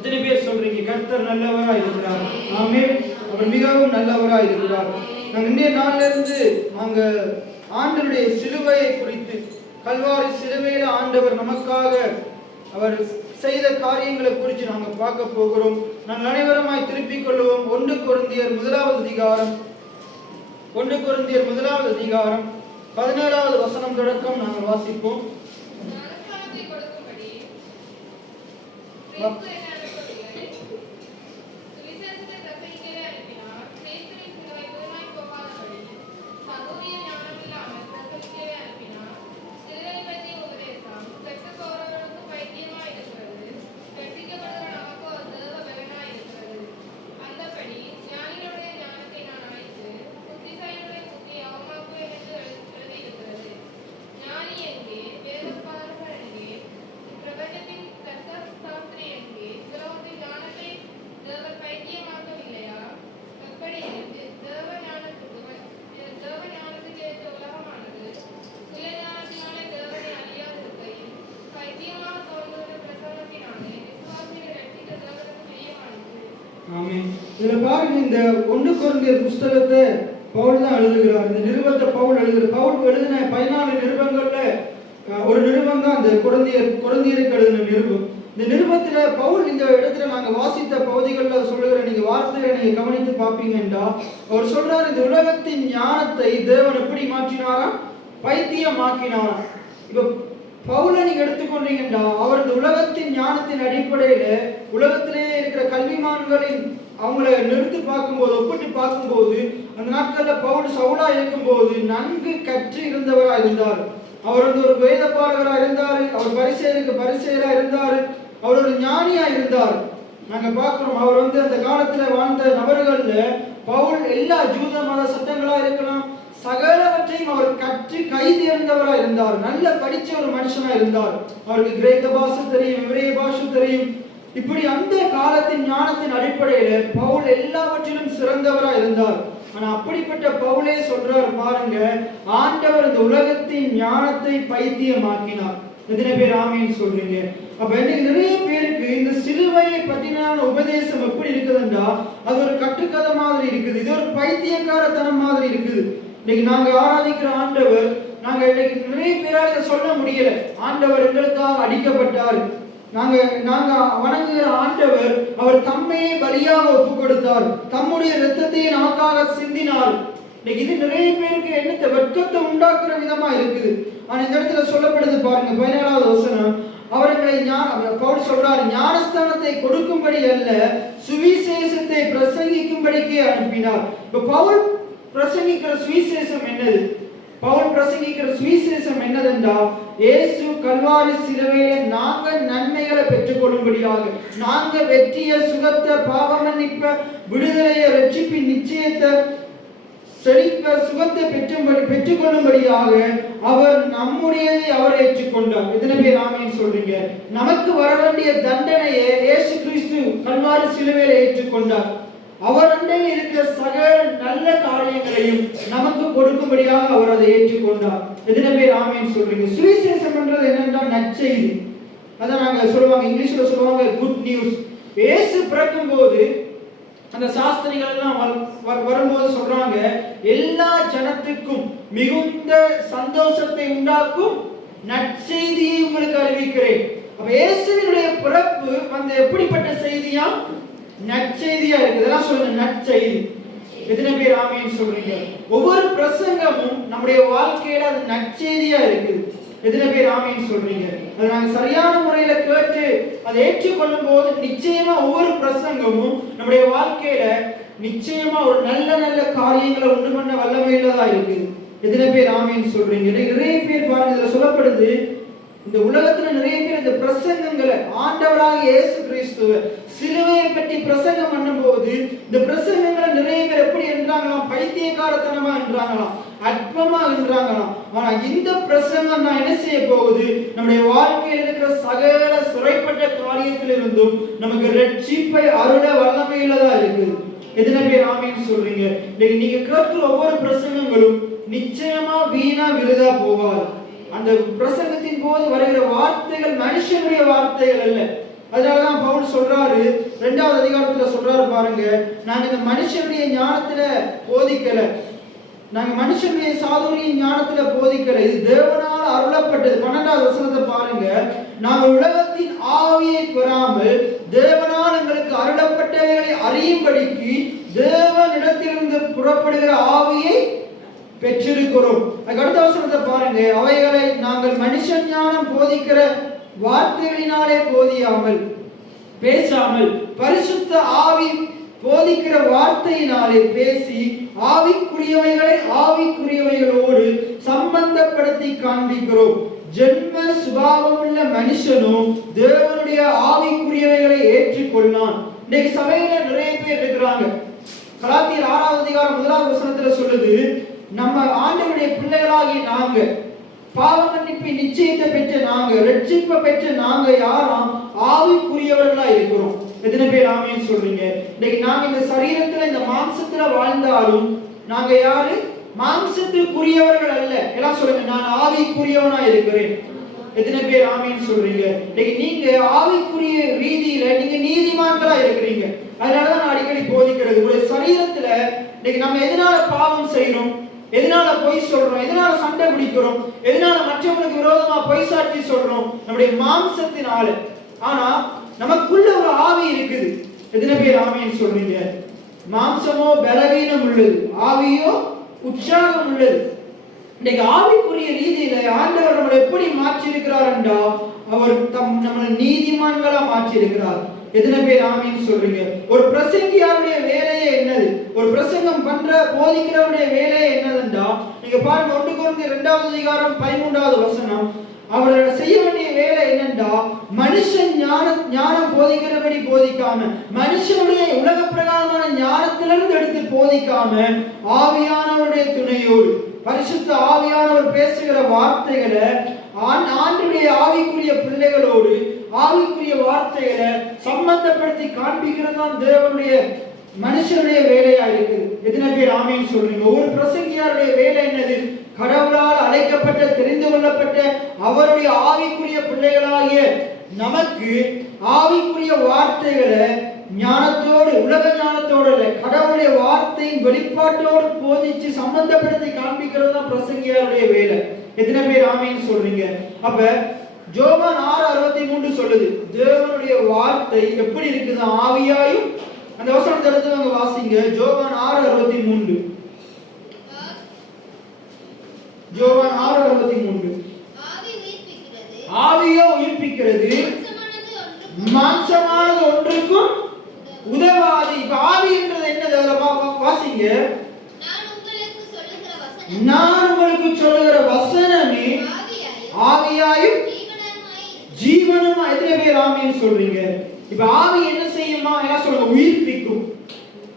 எத்தனை பேர் சொல்றீங்க கர்த்தர் நல்லவரா இருக்கிறார்? ஆமென். அவர் மிகவும் நல்லவரா இருக்கிறார். நாங்கள் இன்றைய நாள்ல இருந்து நாங்க ஆண்டவருடைய சிலுவையை குறித்து, கல்வாரி சிலுவையில ஆண்டவர் நமக்காக அவர் செய்த காரியங்களை குறித்து நாங்கள் பார்க்க போகிறோம். நாங்கள் அனைவருமாய் திருப்பிக் கொள்வோம். 1 கொரிந்தியர் 1வது அதிகாரம் 17வது வசனம் தொடக்கம் நாங்கள் வாசிப்போம். இதுல பாருங்க, இந்த 1 கொரிந்தியர் புஸ்தகத்தை பவுல் தான் எழுதுகிறார். இந்த நிருபத்தை பவுல் எழுதுகிறார். பவுல் எழுதின 14 நிருபங்கள்ல ஒரு நிருபம் தான் இந்த கொரிந்தியருக்கு எழுதின நிருபம். இந்த நிருபத்துல பவுல் இந்த இடத்துல நாங்க வாசித்த பகுதிகளில் சொல்லுகிற நீங்க வார்த்தைகளை நீங்க கவனித்து பார்ப்பீங்கன்னா, அவர் சொல்றாரு, இந்த உலகத்தின் ஞானத்தை தேவன் எப்படி மாற்றினாரா? பைத்தியமாக்கினாரா. இப்ப பவுலை நீங்க எடுத்துக்கொண்டீங்கன்னா, அவர் இந்த உலகத்தின் ஞானத்தின் அடிப்படையில உலகத்திலேயே இருக்கிற கல்விமான்களின் அவங்கள நிறுத்தி பார்க்கும்போது, ஒப்பிட்டு பார்க்கும்போது, அந்த நாட்கள்ல பவுல் சவுலா இருக்கும்போது நன்கு கற்று இருந்தவரா இருந்தார். அவர் வந்து ஒரு வேத பாடகரா இருந்தாரு. அவர் பரிசேயரா இருந்தாரு. அவர் ஒரு ஞானியா இருந்தார். நாங்க பார்க்கிறோம், அவர் வந்து அந்த காலத்துல வாழ்ந்த நபர்கள்ல பவுல் எல்லா ஜூத மத சட்டங்களா இருக்கலாம், சகலவற்றையும் அவர் கற்று கை தேர்ந்தவரா இருந்தார். நல்ல படிச்ச ஒரு மனுஷனா இருந்தார். அவருக்கு கிரேக்க பாஷை தெரியும், எபிரேய பாஷை தெரியும். இப்படி அந்த காலத்தின் ஞானத்தின் அடிப்படையில பவுல் எல்லாவற்றிலும் சிறந்தவரா இருந்தார். ஆனா அப்படிப்பட்ட பவுலே சொல்றார் பாருங்க, ஆண்டவர் இந்த உலகத்தின் ஞானத்தை பைத்தியமாக்கினார். எத்தனை பேர் ஆமீன் சொல்றீங்க? அப்ப இன்னைக்கு நிறைய பேருக்கு இந்த சிலுவையை பற்றின உபதேசம் எப்படி இருக்குதுன்றா, அது ஒரு கட்டுக்கதை மாதிரி இருக்குது. இது ஒரு பைத்தியக்காரத்தனம் மாதிரி இருக்குது. இன்னைக்கு நாங்க ஆராதிக்கிற ஆண்டவர், நாங்க இன்னைக்கு நிறைய பேரால சொல்ல முடியல, ஆண்டவர் எங்களுக்காக அடிக்கப்பட்டார். நாங்க வணங்குகிற ஆண்டவர், அவர் தம்மையே பலியாக ஒப்பு கொடுத்தார், தம்முடைய இரத்தத்தையே நமக்காக சிந்தினார். இன்னைக்கு இது நிறைய பேருக்கு என்னத்தை வெட்கத்தை உண்டாக்குற விதமா இருக்குது. ஆனா இந்த இடத்துல சொல்லப்படுது பாருங்க, 17வது வசனம், அவர்களை பவுல் சொல்றாரு, ஞானஸ்தானத்தை கொடுக்கும்படி அல்ல, சுவிசேஷத்தை பிரசங்கிக்கும்படிக்கே அனுப்பினார். இப்ப பவுல் பிரசங்கிக்கிற சுவிசேஷம் என்னது? பவுல் பிரசங்கிக்கிற சுவிசேஷம் என்னதென்றால், இயேசு கல்வாரி சிலுவையில நாங்க நன்மைகளை பெற்றுக்கொள்ளும்படியாக, நாங்க வெற்றிய சுகத்தை, பாவ மன்னிப்ப, விடுதலையை, ரட்சிப்பின் நிச்சயத்தை, செழிப்ப, சுகத்தை பெற்றுக்கொள்ளும்படியாக அவர் நம்முடையதை அவர் ஏற்றுக்கொண்டார். எத்தனை பேர் ஆமென் சொல்றீங்க? நமக்கு வர வேண்டிய தண்டனையை இயேசு கிறிஸ்து கல்வாரி சிலுவையில ஏற்றுக்கொண்டார். அவர் அண்டையில் இருக்கிற சகல நல்ல காரியங்களையும் நமக்கு கொடுக்கும்படியாக அவர் அதை ஏற்றுக்கொண்டார். எத்தனை பேர் ஆமென் சொல்றீங்க? சுவிசேஷம் என்றது என்னென்றால் நற்செய்தி. அதான் நாங்க சொல்லுவாங்க, இங்கிலீஷ்ல சொல்லுவாங்க குட் நியூஸ். இயேசு பிறக்கும் போது அந்த சாஸ்திரிகள் எல்லாம் வரும்போது சொல்றாங்க, எல்லா ஜனத்துக்கும் மிகுந்த சந்தோஷத்தை உண்டாக்கும் நற்செய்தியை உங்களுக்கு அறிவிக்கிறேன். அப்ப இயேசுவினுடைய பிறப்பு அந்த எப்படிப்பட்ட செய்தியா? நற்செய்தியா இருக்கு. இதெல்லாம் சொல்லுங்க, நற்செய்தி. எத்தனை பேர் ஆமென் சொல்றீங்க? ஒவ்வொரு பிரசங்கமும் நம்முடைய வாழ்க்கையில அது நற்செய்தியா இருக்குது. எத்தனை பேர் ஆமென் சொல்றீங்க? அதை நாங்க சரியான முறையில கேட்டு அதை ஏற்றுக்கொள்ளும் போது நிச்சயமா ஒவ்வொரு பிரசங்கமும் நம்முடைய வாழ்க்கையில நிச்சயமா ஒரு நல்ல நல்ல காரியங்களை உண்டு பண்ண வல்லமையிலதா இருக்குது. எத்தனை பேர் ஆமென் சொல்றீங்க? நிறைய பேர் பாருங்க, இதுல சொல்லப்படுது, இந்த உலகத்துல நிறைய பேர் இந்த பிரசங்கங்களை, ஆண்டவராக இயேசு கிறிஸ்துவ சிலுவையை பற்றி பிரசங்கம் பண்ணும் போது இந்த பிரசங்கங்களை நிறைய பேர் எப்படி என்றாங்களாம்? பைத்தியக்காரத்தனமா என்றாங்களாம், அற்பமா என்றாங்களாம். ஆனா இந்த பிரசங்கம் நான் என்ன செய்ய போகுது? நம்முடைய வாழ்க்கையில் இருக்கிற சகல சிறைப்பட்ட காரியத்திலிருந்தும் நமக்கு ரட்சிப்பை அருள வல்லமையிலதான் இருக்குது. எத்தனை பேர் ஆமென் சொல்றீங்க? நீங்க கேட்கிற ஒவ்வொரு பிரசங்கங்களும் நிச்சயமா வீணா விருதா போகாது. அந்த பிரசங்கத்தின் போது வருகிற வார்த்தைகள் மனுஷனுடைய வார்த்தைகள் அல்ல, அதனாலதான் பவுல் சொல்றாரு, 2வது அதிகாரத்துல சொல்றாரு பாருங்க, நாங்க இந்த மனுஷனுடைய ஞானத்துல போதிக்கல, நாங்க மனுஷனுடைய சாதுரிய ஞானத்துல போதிக்கல, இது தேவனால் அருளப்பட்டது. 12வது வசனத்தை பாருங்க, நாங்கள் உலகத்தின் ஆவியை பெறாமல் தேவனால் எங்களுக்கு அருளப்பட்டவைகளை அறியும்படிக்கு தேவனிடத்திலிருந்து புறப்படுகிற ஆவியை பெற்றிருக்கிறோம். அடுத்த வசனத்தை பாருங்க, அவைகளை நாங்கள் மனுஷன் ஞானம் போதிக்கிற வார்த்தைகளினாலே போதியாமல் பேசாமல் பரிசுத்த ஆவி போதிக்கிற வார்த்தையினாலே பேசி ஆவிக்குரியவைகளை ஆவிக்குரியவைகளோடு சம்பந்தப்படுத்தி காண்பிக்கிறோம். ஜென்ம சுபாவமுள்ள மனுஷனும் தேவனுடைய ஆவிக்குரியவைகளை ஏற்றுக்கொள்ளான். இன்னைக்கு சபையில நிறைய பேர் இருக்கிறாங்க. கலாத்தியர் 6வது அதிகாரம் 1வது வசனத்துல சொல்லுது, நம்ம ஆண்டவருடைய பிள்ளைகளாகிய நாங்க, பாவ மன்னிப்பு நிச்சயத்தை பெற்ற நாங்க, ரட்சிப்பை பெற்ற நாங்க யாரும் ஆவிக்குரியவர்களா இருக்கிறோம். எத்தனை பேர் ஆமென் சொல்றீங்க? இன்னைக்கு நாங்க இந்த சரீரத்துல இந்த மாம்சத்துல வாழ்ந்தாலும் நாங்க யாரு? மாம்சத்துக்குரியவர்கள் அல்ல. எல்லாம் சொல்லுங்க, நான் ஆவிக்குரியவனா இருக்கிறேன். எத்தனை பேர் ஆமென் சொல்றீங்க? இன்னைக்கு நீங்க ஆவிக்குரிய ரீதியில நீங்க நீதிமான்களா இருக்கிறீங்க. அதனாலதான் நான் அடிக்கடி போதிக்கிறது, உங்களுடைய சரீரத்துல இன்னைக்கு நம்ம எதனால பாவம் செய்யறோம், எதனால பொய் சொல்றோம், எதனால சண்டை பிடிக்கிறோம், எதனால மற்றவங்களுக்கு விரோதமா பொய் சாட்சி சொல்றோம், நம்முடைய மாம்சத்தினால. ஆனா நமக்குள்ள ஒரு ஆவி இருக்குது. எத்தனை பேர் ஆமென் சொல்றீங்க? மாம்சமோ பலவீனம் உள்ளது, ஆவியோ உற்சாகம் உள்ளது. இன்னைக்கு ஆவிக்குரிய ரீதியில ஆண்டவர் நம்மளை எப்படி மாற்றி இருக்கிறார் என்றா, அவர் நம்மளை நீதிமான்களா மாற்றி இருக்கிறார். எத்தனை பேர் ஆமென் சொல்றீங்க? ஒரு பிரசங்கியாருடைய வேலையே என்னது? ஒரு பிரசங்கம் பண்ற போதிக்கிறவருடைய வேலையே என்னதுண்டா, நீங்க பாருங்க 1 கொரிந்தியர் 2வது அதிகாரம் 13வது வசனம். அவர் செய்ய வேண்டிய வேலை என்னண்டா, மனுஷன் ஞானம் போதிக்கிறபடி போதிக்காம, மனுஷனுடைய உலக பிரகாரமான ஞானத்திலிருந்து எடுத்து போதிக்காம, ஆவியானவருடைய துணையோடு பரிசுத்த ஆவியானவர் பேசுகிற வார்த்தைகளை ஆண்டுடைய ஆவிக்குரிய பிள்ளைகளோடு ஆவிக்குரிய வார்த்தைகளை சம்பந்தப்படுத்தி காண்பிக்கிறது தான் தேவனுடைய மனுஷனுடைய வேலையா இருக்குது. எத்தனை பேர் ஆமென் சொல்றீங்க? ஒரு பிரசங்கியாருடைய வேலை என்னது? கடவுளால் அழைக்கப்பட்ட தெரிந்து கொள்ளப்பட்ட அவருடைய ஆவிக்குரிய பிள்ளைகளாகிய நமக்கு ஆவிக்குரிய வார்த்தைகளை ஞானத்தோடு, உலக ஞானத்தோடு இல்ல, கடவுளுடைய வார்த்தையின் வெளிப்பாட்டோடு போதிச்சு சம்பந்தப்படுத்தி காண்பிக்கிறது தான் பிரசங்கியாருடைய வேலை. எத்தனை பேர் ஆமென் சொல்றீங்க? அப்ப யோவான் 6:63 சொல்லுது, தேவனுடைய வார்த்தை எப்படி இருக்குது? ஆவியாயும். அந்த வசனத்தை எடுத்து வாசிங்க. யோவான் 6:63. யோவான் 6:63. ஆவியோ உயிர்ப்பிக்கிறது, மாம்சமானது ஒன்றுக்கும் உதவாது. இப்ப ஆவி என்றது என்னது? வாசிங்க. நான் உங்களுக்கு சொல்லுகிற வசனமே ஆவியாயும் ஜீவனுமா. எத்தனை பேர் ஆமென் சொல்றீங்க? இப்ப ஆவி என்ன செய்யுமா? என்ன சொல்லுங்க? உயிர்ப்பிக்கும்.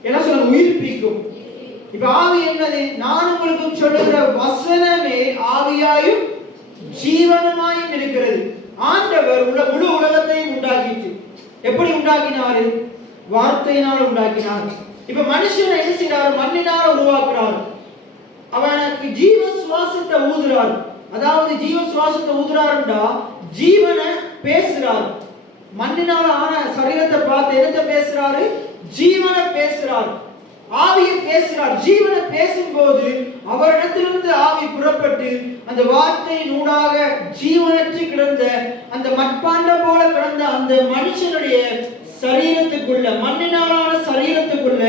என்ன சொல்லுங்க? உயிர்ப்பிக்கும். இப்ப ஆவி என்னது? நான் உங்களுக்கு சொல்லுகிற வசனமே ஆவியாயும் ஜீவனுமாயும் இருக்கிறது. ஆண்டவர் முழு உலகத்தையும் உண்டாக்கிட்டு எப்படி உண்டாக்கினாரு? வார்த்தையினால் உண்டாக்கினார். இப்ப மனுஷனை என்ன செய்யறாரு? மண்ணினால் உருவாக்குறாரு. அவனுக்கு ஜீவ சுவாசத்தை ஊதுறாரு. அதாவது ஜீவ சுவாசத்தை ஊதுறாருண்டா ஜீவனை பேசுறாரு. மண்ணினால ஆன சரீரத்தை பார்த்து என்னத்தை பேசுறாரு? ஜீவனை பேசுறாரு, ஆவியை பேசுறார். ஜீவனை பேசும்போது அவரிடத்திலிருந்து ஆவி புறப்பட்டு அந்த வார்த்தையின் ஊடாக ஜீவனற்று கிடந்த அந்த மட்பாண்டம் போல கிடந்த அந்த மனுஷனுடைய சரீரத்துக்குள்ள, மண்ணினாலான சரீரத்துக்குள்ள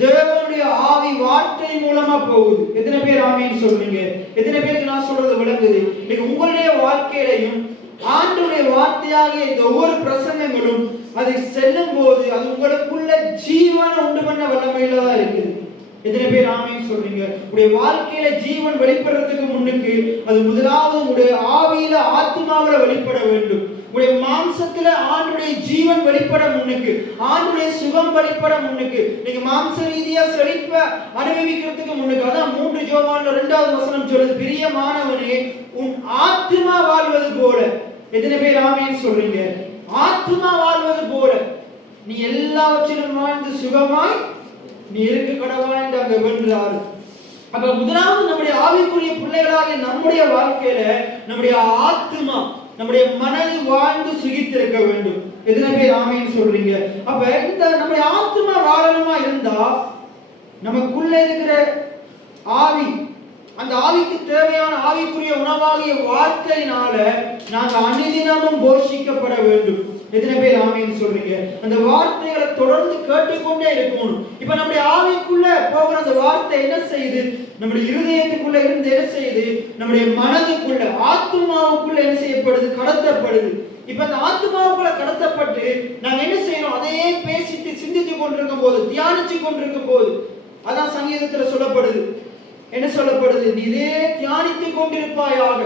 தேவனுடைய ஆவி வார்த்தை மூலமா போகுது. எத்தனை பேர் ஆமென் சொல்றீங்க? எத்தனை பேருக்கு நான் சொல்றது விளங்குது? உங்களுடைய வாழ்க்கையிலையும் ஆண்டவருடைய வார்த்தையாகிய இந்த ஒவ்வொரு பிரசங்கங்களும் அதை செல்லும் போது அது உங்களுக்குள்ள ஜீவனை உண்டு பண்ண வல்லமையில இருக்குது. எத்தனை பேர் ஆமென் சொல்றீங்க? உங்களுடைய வாழ்க்கையில ஜீவன் வெளிப்படுறதுக்கு முன்னுக்கு அது முதலாவது உங்களுடைய ஆவியில ஆத்மாவில வெளிப்பட வேண்டும். உங்களுடைய மாம்சத்துல ஆண்டுடைய ஜீவன் வெளிப்பட முன்னுக்கு, ஆண்டுடைய சுகம் வெளிப்பட முன்னுக்கு, நீங்க மாம்ச ரீதியா செழிப்ப அனுபவிக்கிறதுக்கு முன்னுக்கு, அதான் 3 யோவான்ல 2வது வசனம் சொல்லுது, பிரியமானவனே உன் ஆத்மா வாழ்வது போல. எத்தனை பேர் ஆமென் சொல்றீங்க? ஆத்மா வாழ்வது போல நீ எல்லாவற்றிலும் வாழ்ந்து சுகமாய் நீ இருக்க கடவாய் என்று அங்க வென்றார். அப்ப முதலாவது நம்முடைய ஆவிக்குரிய பிள்ளைகளாக நம்முடைய வாழ்க்கையில நம்முடைய ஆத்மா, நம்முடைய மனது வாழ்ந்து சுகித்திருக்க வேண்டும். எத்தனை பேர் ஆமேன்னு சொல்றீங்க? அப்ப இந்த நம்முடைய ஆத்மா வாழணுமா இருந்தா நமக்குள்ள இருக்கிற ஆவி, அந்த ஆவிக்கு தேவையான ஆவிக்குரிய உணவாகிய வார்த்தையினால நாங்க அனுதினமும் போஷிக்கப்பட வேண்டும். எத்தனை பேர் ஆமேன்னு சொல்றீங்க? அந்த வார்த்தைகளை தொடர்ந்து கேட்டுக்கொண்டே இருக்கணும். இப்ப நம்முடைய ஆவிக்குள்ள போகிற அந்த வார்த்தை என்ன செய்யுது? நம்முடைய இருதயத்துக்குள்ள இருந்து என்ன செய்யுது? நம்முடைய மனதுக்குள்ள, ஆத்மாவுக்குள்ள என்ன செய்யப்படுது? கடத்தப்படுது. இப்ப அந்த ஆத்மாவுக்குள்ள கடத்தப்பட்டு நாங்க என்ன செய்யறோம்? அதையே பேசிட்டு சிந்தித்து கொண்டிருக்கும் போது, தியானிச்சு கொண்டிருக்கும் போது, அதான் சங்கீதத்துல சொல்லப்படுது. என்ன சொல்லப்படுது? நீ இதே தியானித்துக் கொண்டிருப்பாயாக.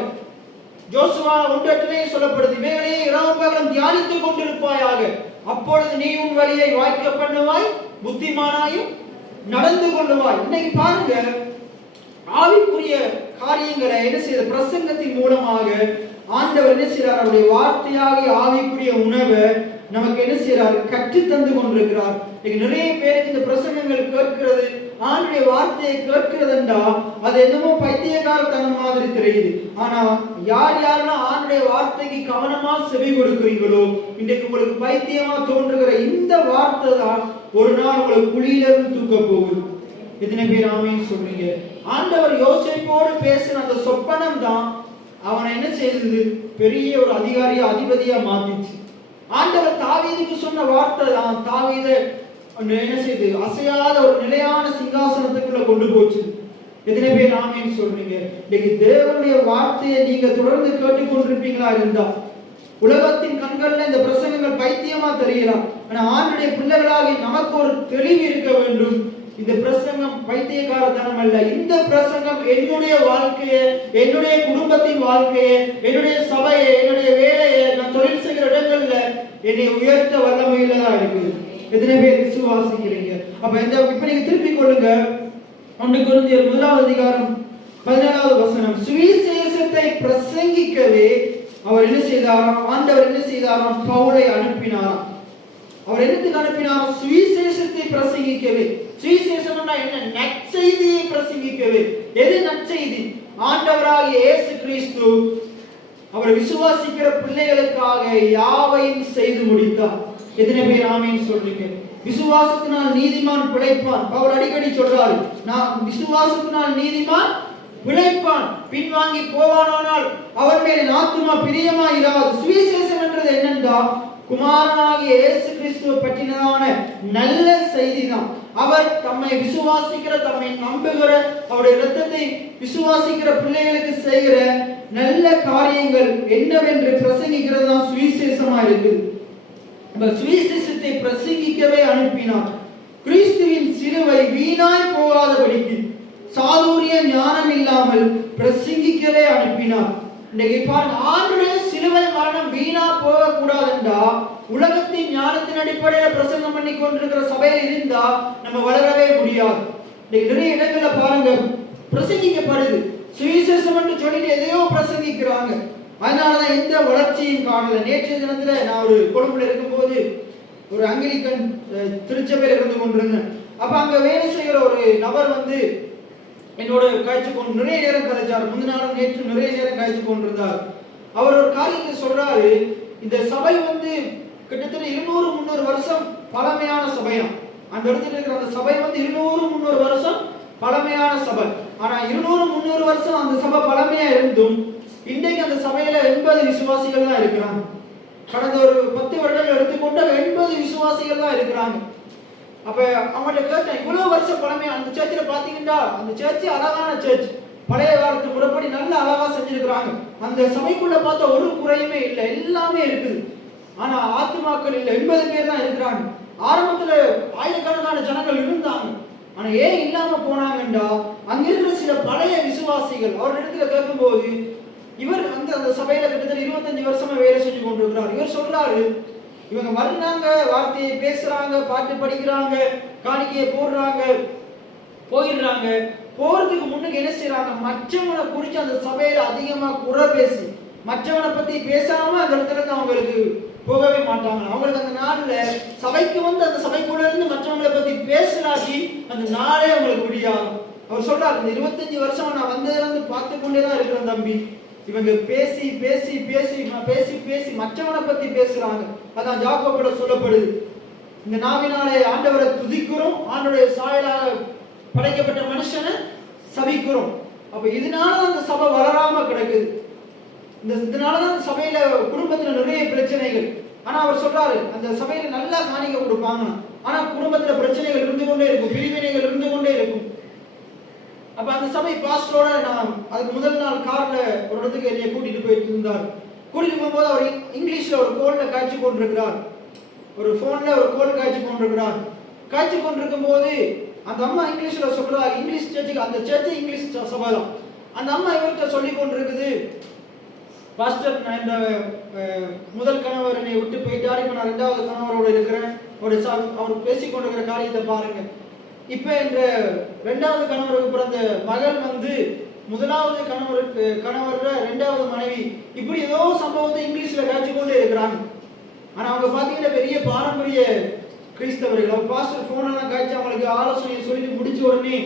ஜோசுவா 1:8 சொல்லப்படுது, இவைகளையே இரவும் பகலும் தியானித்துக் கொண்டிருப்பாயாக, அப்பொழுது நீ உன் வழியை வாய்க்க பண்ணுவாய், புத்திமானாயும் நடந்து கொள்ளுவாய். இன்னைக்கு பாருங்க, ஆவிக்குரிய காரியங்களை என்ன செய்த பிரசங்கத்தின் மூலமாக ஆண்டவர் என்ன செய்றார்? அவருடைய வார்த்தையாகிய ஆவிக்குரிய உணவை நமக்கு என்ன செய்றார்? கற்று தந்து கொண்டிருக்கிறார். நிறைய பேருக்கு இந்த பிரசங்கங்கள் கேட்கிறது, ஆண்டுடைய வார்த்தையை கேட்கிறதுண்டா அது என்னமோ பைத்தியக்காரத்தனம் மாதிரி தெரியுது. ஆனா யார் யாரெல்லாம் ஆண்டுடைய வார்த்தைக்கு கவனமா செவி கொடுக்கிறீங்களோ, இன்றைக்கு உங்களுக்கு பைத்தியமா தோன்றுகிற இந்த வார்த்தை தான் ஒரு நாள் உங்களுக்கு குழியிலிருந்து தூக்க போகுது. எத்தனை பேர் ஆமேன்னு சொல்றீங்க? ஆண்டவர் யோசேப்போடு பேசின அந்த சொப்பனம் தான் அவனை என்ன செய்தது? பெரிய ஒரு அதிகாரியா, அதிபதியா மாத்திச்சு. ஆண்டவர் தாவீதுக்கு சொன்ன வார்த்தை தான் தாவீதை என்ன செய்து அசையாத ஒரு நிலையான சிங்காசனத்துக்குள்ள கொண்டு போச்சு. எத்தனை பேர் ஆமேன்னு சொல்றீங்க? இன்னைக்கு தேவனுடைய வார்த்தையை நீங்க தொடர்ந்து கேட்டுக்கொண்டிருப்பீங்களா இருந்தா, உலகத்தின் கண்கள்ல இந்த பிரசங்கங்கள் பைத்தியமா தெரியலாம். ஆனா ஆண்டுடைய பிள்ளைகளாகி நமக்கு ஒரு தெளிவு இருக்க வேண்டும். இந்த பிரசங்கம் பைத்தியக்காரத்தனம் அல்ல. இந்த பிரசங்கம் என்னுடைய வாழ்க்கையை, என்னுடைய குடும்பத்தின் வாழ்க்கையை, என்னுடைய சபையை, என்னுடைய வேலையை, நான் தொழில் செய்கிற இடங்கள்ல என்னை உயர்த்த வல்லமையில்தான் இருக்குது. எத்தனை பேர் விசுவாசிக்கிறீங்க? அப்ப இப்ப நீங்க திருப்பிக் கொள்ளுங்க. 1 கொரிந்தியர் 1:17 சுவிசேஷத்தை பிரசங்கிக்கவே அவர் என்ன செய்தாராம்? ஆண்டவர் என்ன செய்தாராம்? பவுலை அனுப்பினாராம். அவர் என்னத்துக்கு அனுப்பினாராம்? சுவிசேஷத்தை பிரசங்கிக்கவே. சுவிசேஷம்னா என்ன? நற்செய்தியை பிரசங்கிக்கவே. எது நற்செய்தி? ஆண்டவராகிய இயேசு கிறிஸ்து அவர் விசுவாசிக்கிற பிள்ளைகளுக்காக யாவையும் செய்து முடித்தார். எத்தனை பேர் ஆமேன்னு சொல்றீங்க? விசுவாசத்தினால் நீதிமான் பிழைப்பான். பவுல் அடிக்கடி சொல்றாரு, நான் விசுவாசத்தினால் நீதிமான் பிழைப்பான், பின்வாங்கி போவானால் அவர் மேல் ஆத்துமா பிரியமா இராது. சுவிசேஷம் என்றது என்னென்றா, குமாரனாகிய இயேசு கிறிஸ்துவை பற்றினதான நல்ல செய்தி தான். அவர் தம்மை விசுவாசிக்கிற, தம்மை நம்புகிற, அவருடைய இரத்தத்தை விசுவாசிக்கிற பிள்ளைகளுக்கு செய்கிற நல்ல காரியங்கள் என்னவென்று பிரசங்கிக்கிறது தான் சுவிசேஷமா இருக்குது. சுவிசேஷத்தை பிரசங்கிக்கவே அனுப்பினார். கிறிஸ்துவின் சிலுவை வீணாய் போகாதபடிக்கு சாதுரிய ஞானம் இல்லாமல் பிரசங்கிக்கவே அனுப்பினார். இன்னைக்கு பாருங்க, ஆண்டுடைய சிலுவை மரணம் வீணா போக கூடாதுண்டா உலகத்தின் ஞானத்தின் அடிப்படையில பிரசங்கம் பண்ணி கொண்டிருக்கிற சபையில் இருந்தா நம்ம வளரவே முடியாது. இன்னைக்கு நிறைய இடங்கள்ல பாருங்க பிரசங்கிக்கப்படுது, சுவிசேஷம் என்று சொல்லிட்டு எதையோ பிரசங்கிக்கிறாங்க. அதனாலதான் எந்த வளர்ச்சியும் காணல. நேற்றைய தினத்துல நான் ஒரு கொழும்புல இருக்கும்போது ஒரு அங்கிலிக்கன் திருச்சபையில இருந்து கொண்டிருந்தேன். அப்ப அங்க வேலை செய்கிற ஒரு நபர் வந்து என்னோட காய்ச்சி கொண்டு நிறைய நேரம் கதைச்சார். முந்தினாலும் நேற்று நிறைய நேரம் காய்ச்சி கொண்டிருந்தார். அவர் ஒரு காரியத்தை சொல்றாரு, இந்த சபை வந்து கிட்டத்தட்ட 200-300 வருஷம் பழமையான சபையாம். அந்த இடத்துல இருக்கிற அந்த சபை வந்து 200-300 வருஷம் பழமையான சபை. ஆனா 200-300 வருஷம் அந்த சபை பழமையா இருந்தும் இன்றைக்கு அந்த சபையில 80 விசுவாசிகள் தான் இருக்கிறாங்க. கடந்த ஒரு 10 வருடங்கள் எடுத்துக்கொண்டு 80 விசுவாசிகள் தான் இருக்கிறாங்க. அப்ப அவங்கள்ட்ட கேட்டேன், இவ்வளவு வருஷம் பழமையா அந்த சர்ச்சில் பாத்தீங்கன்னா, அந்த சர்ச்சு அழகான சர்ச், பழைய காலத்து முறைப்படி நல்ல அழகா செஞ்சிருக்கிறாங்க. அந்த சபைக்குள்ள பார்த்தா ஒரு குறையுமே இல்லை, எல்லாமே இருக்குது. ஆனா ஆத்துமாக்கள் இல்லை, 80 பேர் தான் இருக்கிறாங்க. ஆரம்பத்துல ஆயிரக்கணக்கான ஜனங்கள் இருந்தாங்க. ஆனா ஏன் இல்லாம போனாங்கண்டா, அங்க இருக்கிற சில பழைய விசுவாசிகள் அவரிடத்துல கேட்கும்போது, இவர் வந்து அந்த சபையில கிட்டத்தட்ட 25 வருஷமா வேலை செஞ்சு கொண்டிருக்கிறார். இவர் சொல்றாரு, இவங்க வர்றாங்க, வார்த்தையை பேசுறாங்க, பாட்டு படிக்கிறாங்க, காணிக்கையை போடுறாங்க, போயிடுறாங்க. போறதுக்கு முன்னுக்கு என்ன செய்யறாங்க, மற்றவனை குறிச்சு அந்த சபையில அதிகமா குறை பேசி, மற்றவனை பத்தி பேசாம அந்த இடத்துல இருந்து அவங்களுக்கு போகவே மாட்டாங்க. அவங்களுக்கு அந்த நாள்ல சபைக்கு வந்து அந்த சபைக்குள்ள இருந்து மற்றவங்களை பத்தி பேசுறாக்கி அந்த நாளே அவங்களுக்கு முடியாது. அவர் சொல்றாரு, இந்த 25 வருஷம் நான் வந்ததுல இருந்து பார்த்து கொண்டேதான் இருக்கிறேன் தம்பி, இவங்க பேசி பேசி பேசி பேசி பேசி மற்றவனை பத்தி பேசுறாங்க. அதான் யாக்கோபுல சொல்லப்படுது, இந்த நாவினாலே ஆண்டவரை துதிக்கிறோம், ஆண்டவருடைய சாயலாக படைக்கப்பட்ட மனுஷனை சபிக்கிறோம். அப்ப இதனால அந்த சபை வளராம கிடக்குது. இதனாலதான் அந்த சபையில குடும்பத்துல நிறைய பிரச்சனைகள். ஆனா அவர் சொல்றாரு, அந்த சபையில நல்லா காணிக்க கொடுப்பாங்க, ஆனா குடும்பத்துல பிரச்சனைகள் இருந்து கொண்டே இருக்கும், பிரிவினைகள் இருந்து கொண்டே இருக்கும். அப்ப அந்த சபை பாஸ்டரோட நான் அதுக்கு முதல் நாள் கார்ல ஒரு இடத்துக்கு என்னைய கூட்டிட்டு போயிட்டு இருந்தார். கூட்டிட்டு போகும்போது அவர் இங்கிலீஷ்ல ஒரு கோல்ல காய்ச்சி கொண்டிருக்கிறார், ஒரு போன்ல ஒரு கோல் காய்ச்சி கொண்டிருக்கிறார். காய்ச்சி கொண்டிருக்கும் போது அந்த அம்மா இங்கிலீஷ்ல சொல்றாரு, இங்கிலீஷ் சர்ச்சுக்கு, அந்த சர்ச்சு இங்கிலீஷ் சபை தான். அந்த அம்மா இவர்கிட்ட சொல்லி கொண்டிருக்குது, பாஸ்டர் நான் இந்த முதல் கணவர் என்னை விட்டு போயிட்டார், இப்ப நான் 2வது கணவரோட இருக்கிறேன், அவர் பேசிக்கொண்டிருக்கிற காரியத்தை பாருங்க. இப்ப இந்த 2வது கணவருக்கு பிறந்த மகள் முதலாவது கணவரோட 2வது மனைவி, இப்படி ஏதோ சம்பவத்தை இங்கிலீஷ்ல காய்ச்சி கொண்டே இருக்கிறாங்க. ஆனா அவங்க பாத்தீங்கன்னா பெரிய பாரம்பரிய கிறிஸ்தவர்கள். அவங்க பாஸ்டர் போன் எல்லாம் காய்ச்சி அவங்களுக்கு ஆலோசனையை சொல்லிட்டு முடிச்ச உடனே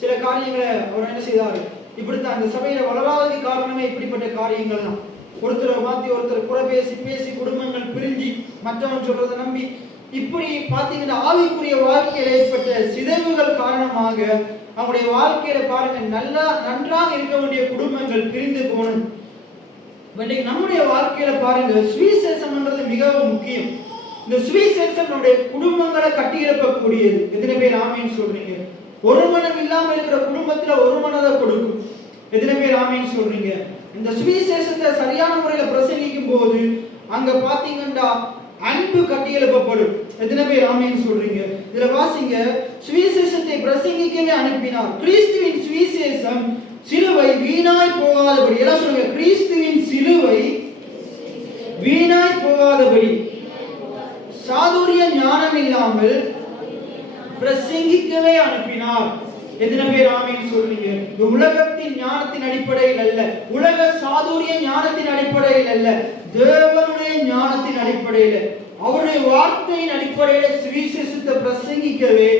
சில காரியங்களை அவர் என்ன செய்தாரு, இப்படித்தான் அந்த சபையில வளராத காரணமே இப்படிப்பட்ட காரியங்கள் தான். ஒருத்தரை மாத்தி ஒருத்தர் குறை பேசி பேசி குடும்பங்கள் பிரிஞ்சு மற்றவன் சொல்றதை நம்பி இப்படி பாத்தீங்கன்னா ஆவிக்குரிய வாழ்க்கையில ஏற்பட்ட சிதைவுகள் காரணமாக அவங்களுடைய வாழ்க்கையில பாருங்க நன்றாக இருக்க வேண்டிய குடும்பங்கள் பிரிந்து போனது. நம்முடைய வாழ்க்கையில பாருங்க சுவிசேஷம்ன்றது மிகவும் முக்கியம். இந்த சுவிசேஷம் நம்முடைய குடும்பங்களை கட்டியெழுப்பக்கூடியது. எத்தனை பேர் ஆமீன் சொல்றீங்க? ஒரு மனம் இல்லாம இருக்கிற குடும்பத்துல ஒரு மனதை கொடுக்கும். எத்தனை பேர் ஆமீன் சொல்றீங்க? இந்த சுவிசேஷத்தை சரியான முறையில பிரசங்கிக்கும் போது அங்க பாத்தீங்கன்னா அன்பு கட்டியெழுப்பப்படும். எத்தனை பேர் ஆமீன் சொல்றீங்க? இதுல வாசிங்க, சுவிசேஷத்தை பிரசங்கிக்கவே அனுப்பினார். கிறிஸ்துவின் சுவிசேஷம் சிலுவை வீணாய் போகாதபடி, எல்லாம் சொல்லுங்க, கிறிஸ்துவின் சிலுவை வீணாய் போகாதபடி சாதுரிய ஞானம் இல்லாமல் பிரசங்கிக்கவே அனுப்பினார். எத்தனை பேர் ஆமீன் சொல்றீங்க? உலகத்தின் ஞானத்தின் அடிப்படையில் அல்ல, உலக சாதுரிய ஞானத்தின் அடிப்படையில் அல்ல, தேவனுடைய ஞானத்தின் அடிப்படையில், அவருடைய வார்த்தையின் அடிப்படையில் சுவிசேஷத்தை பிரசங்கிக்கவே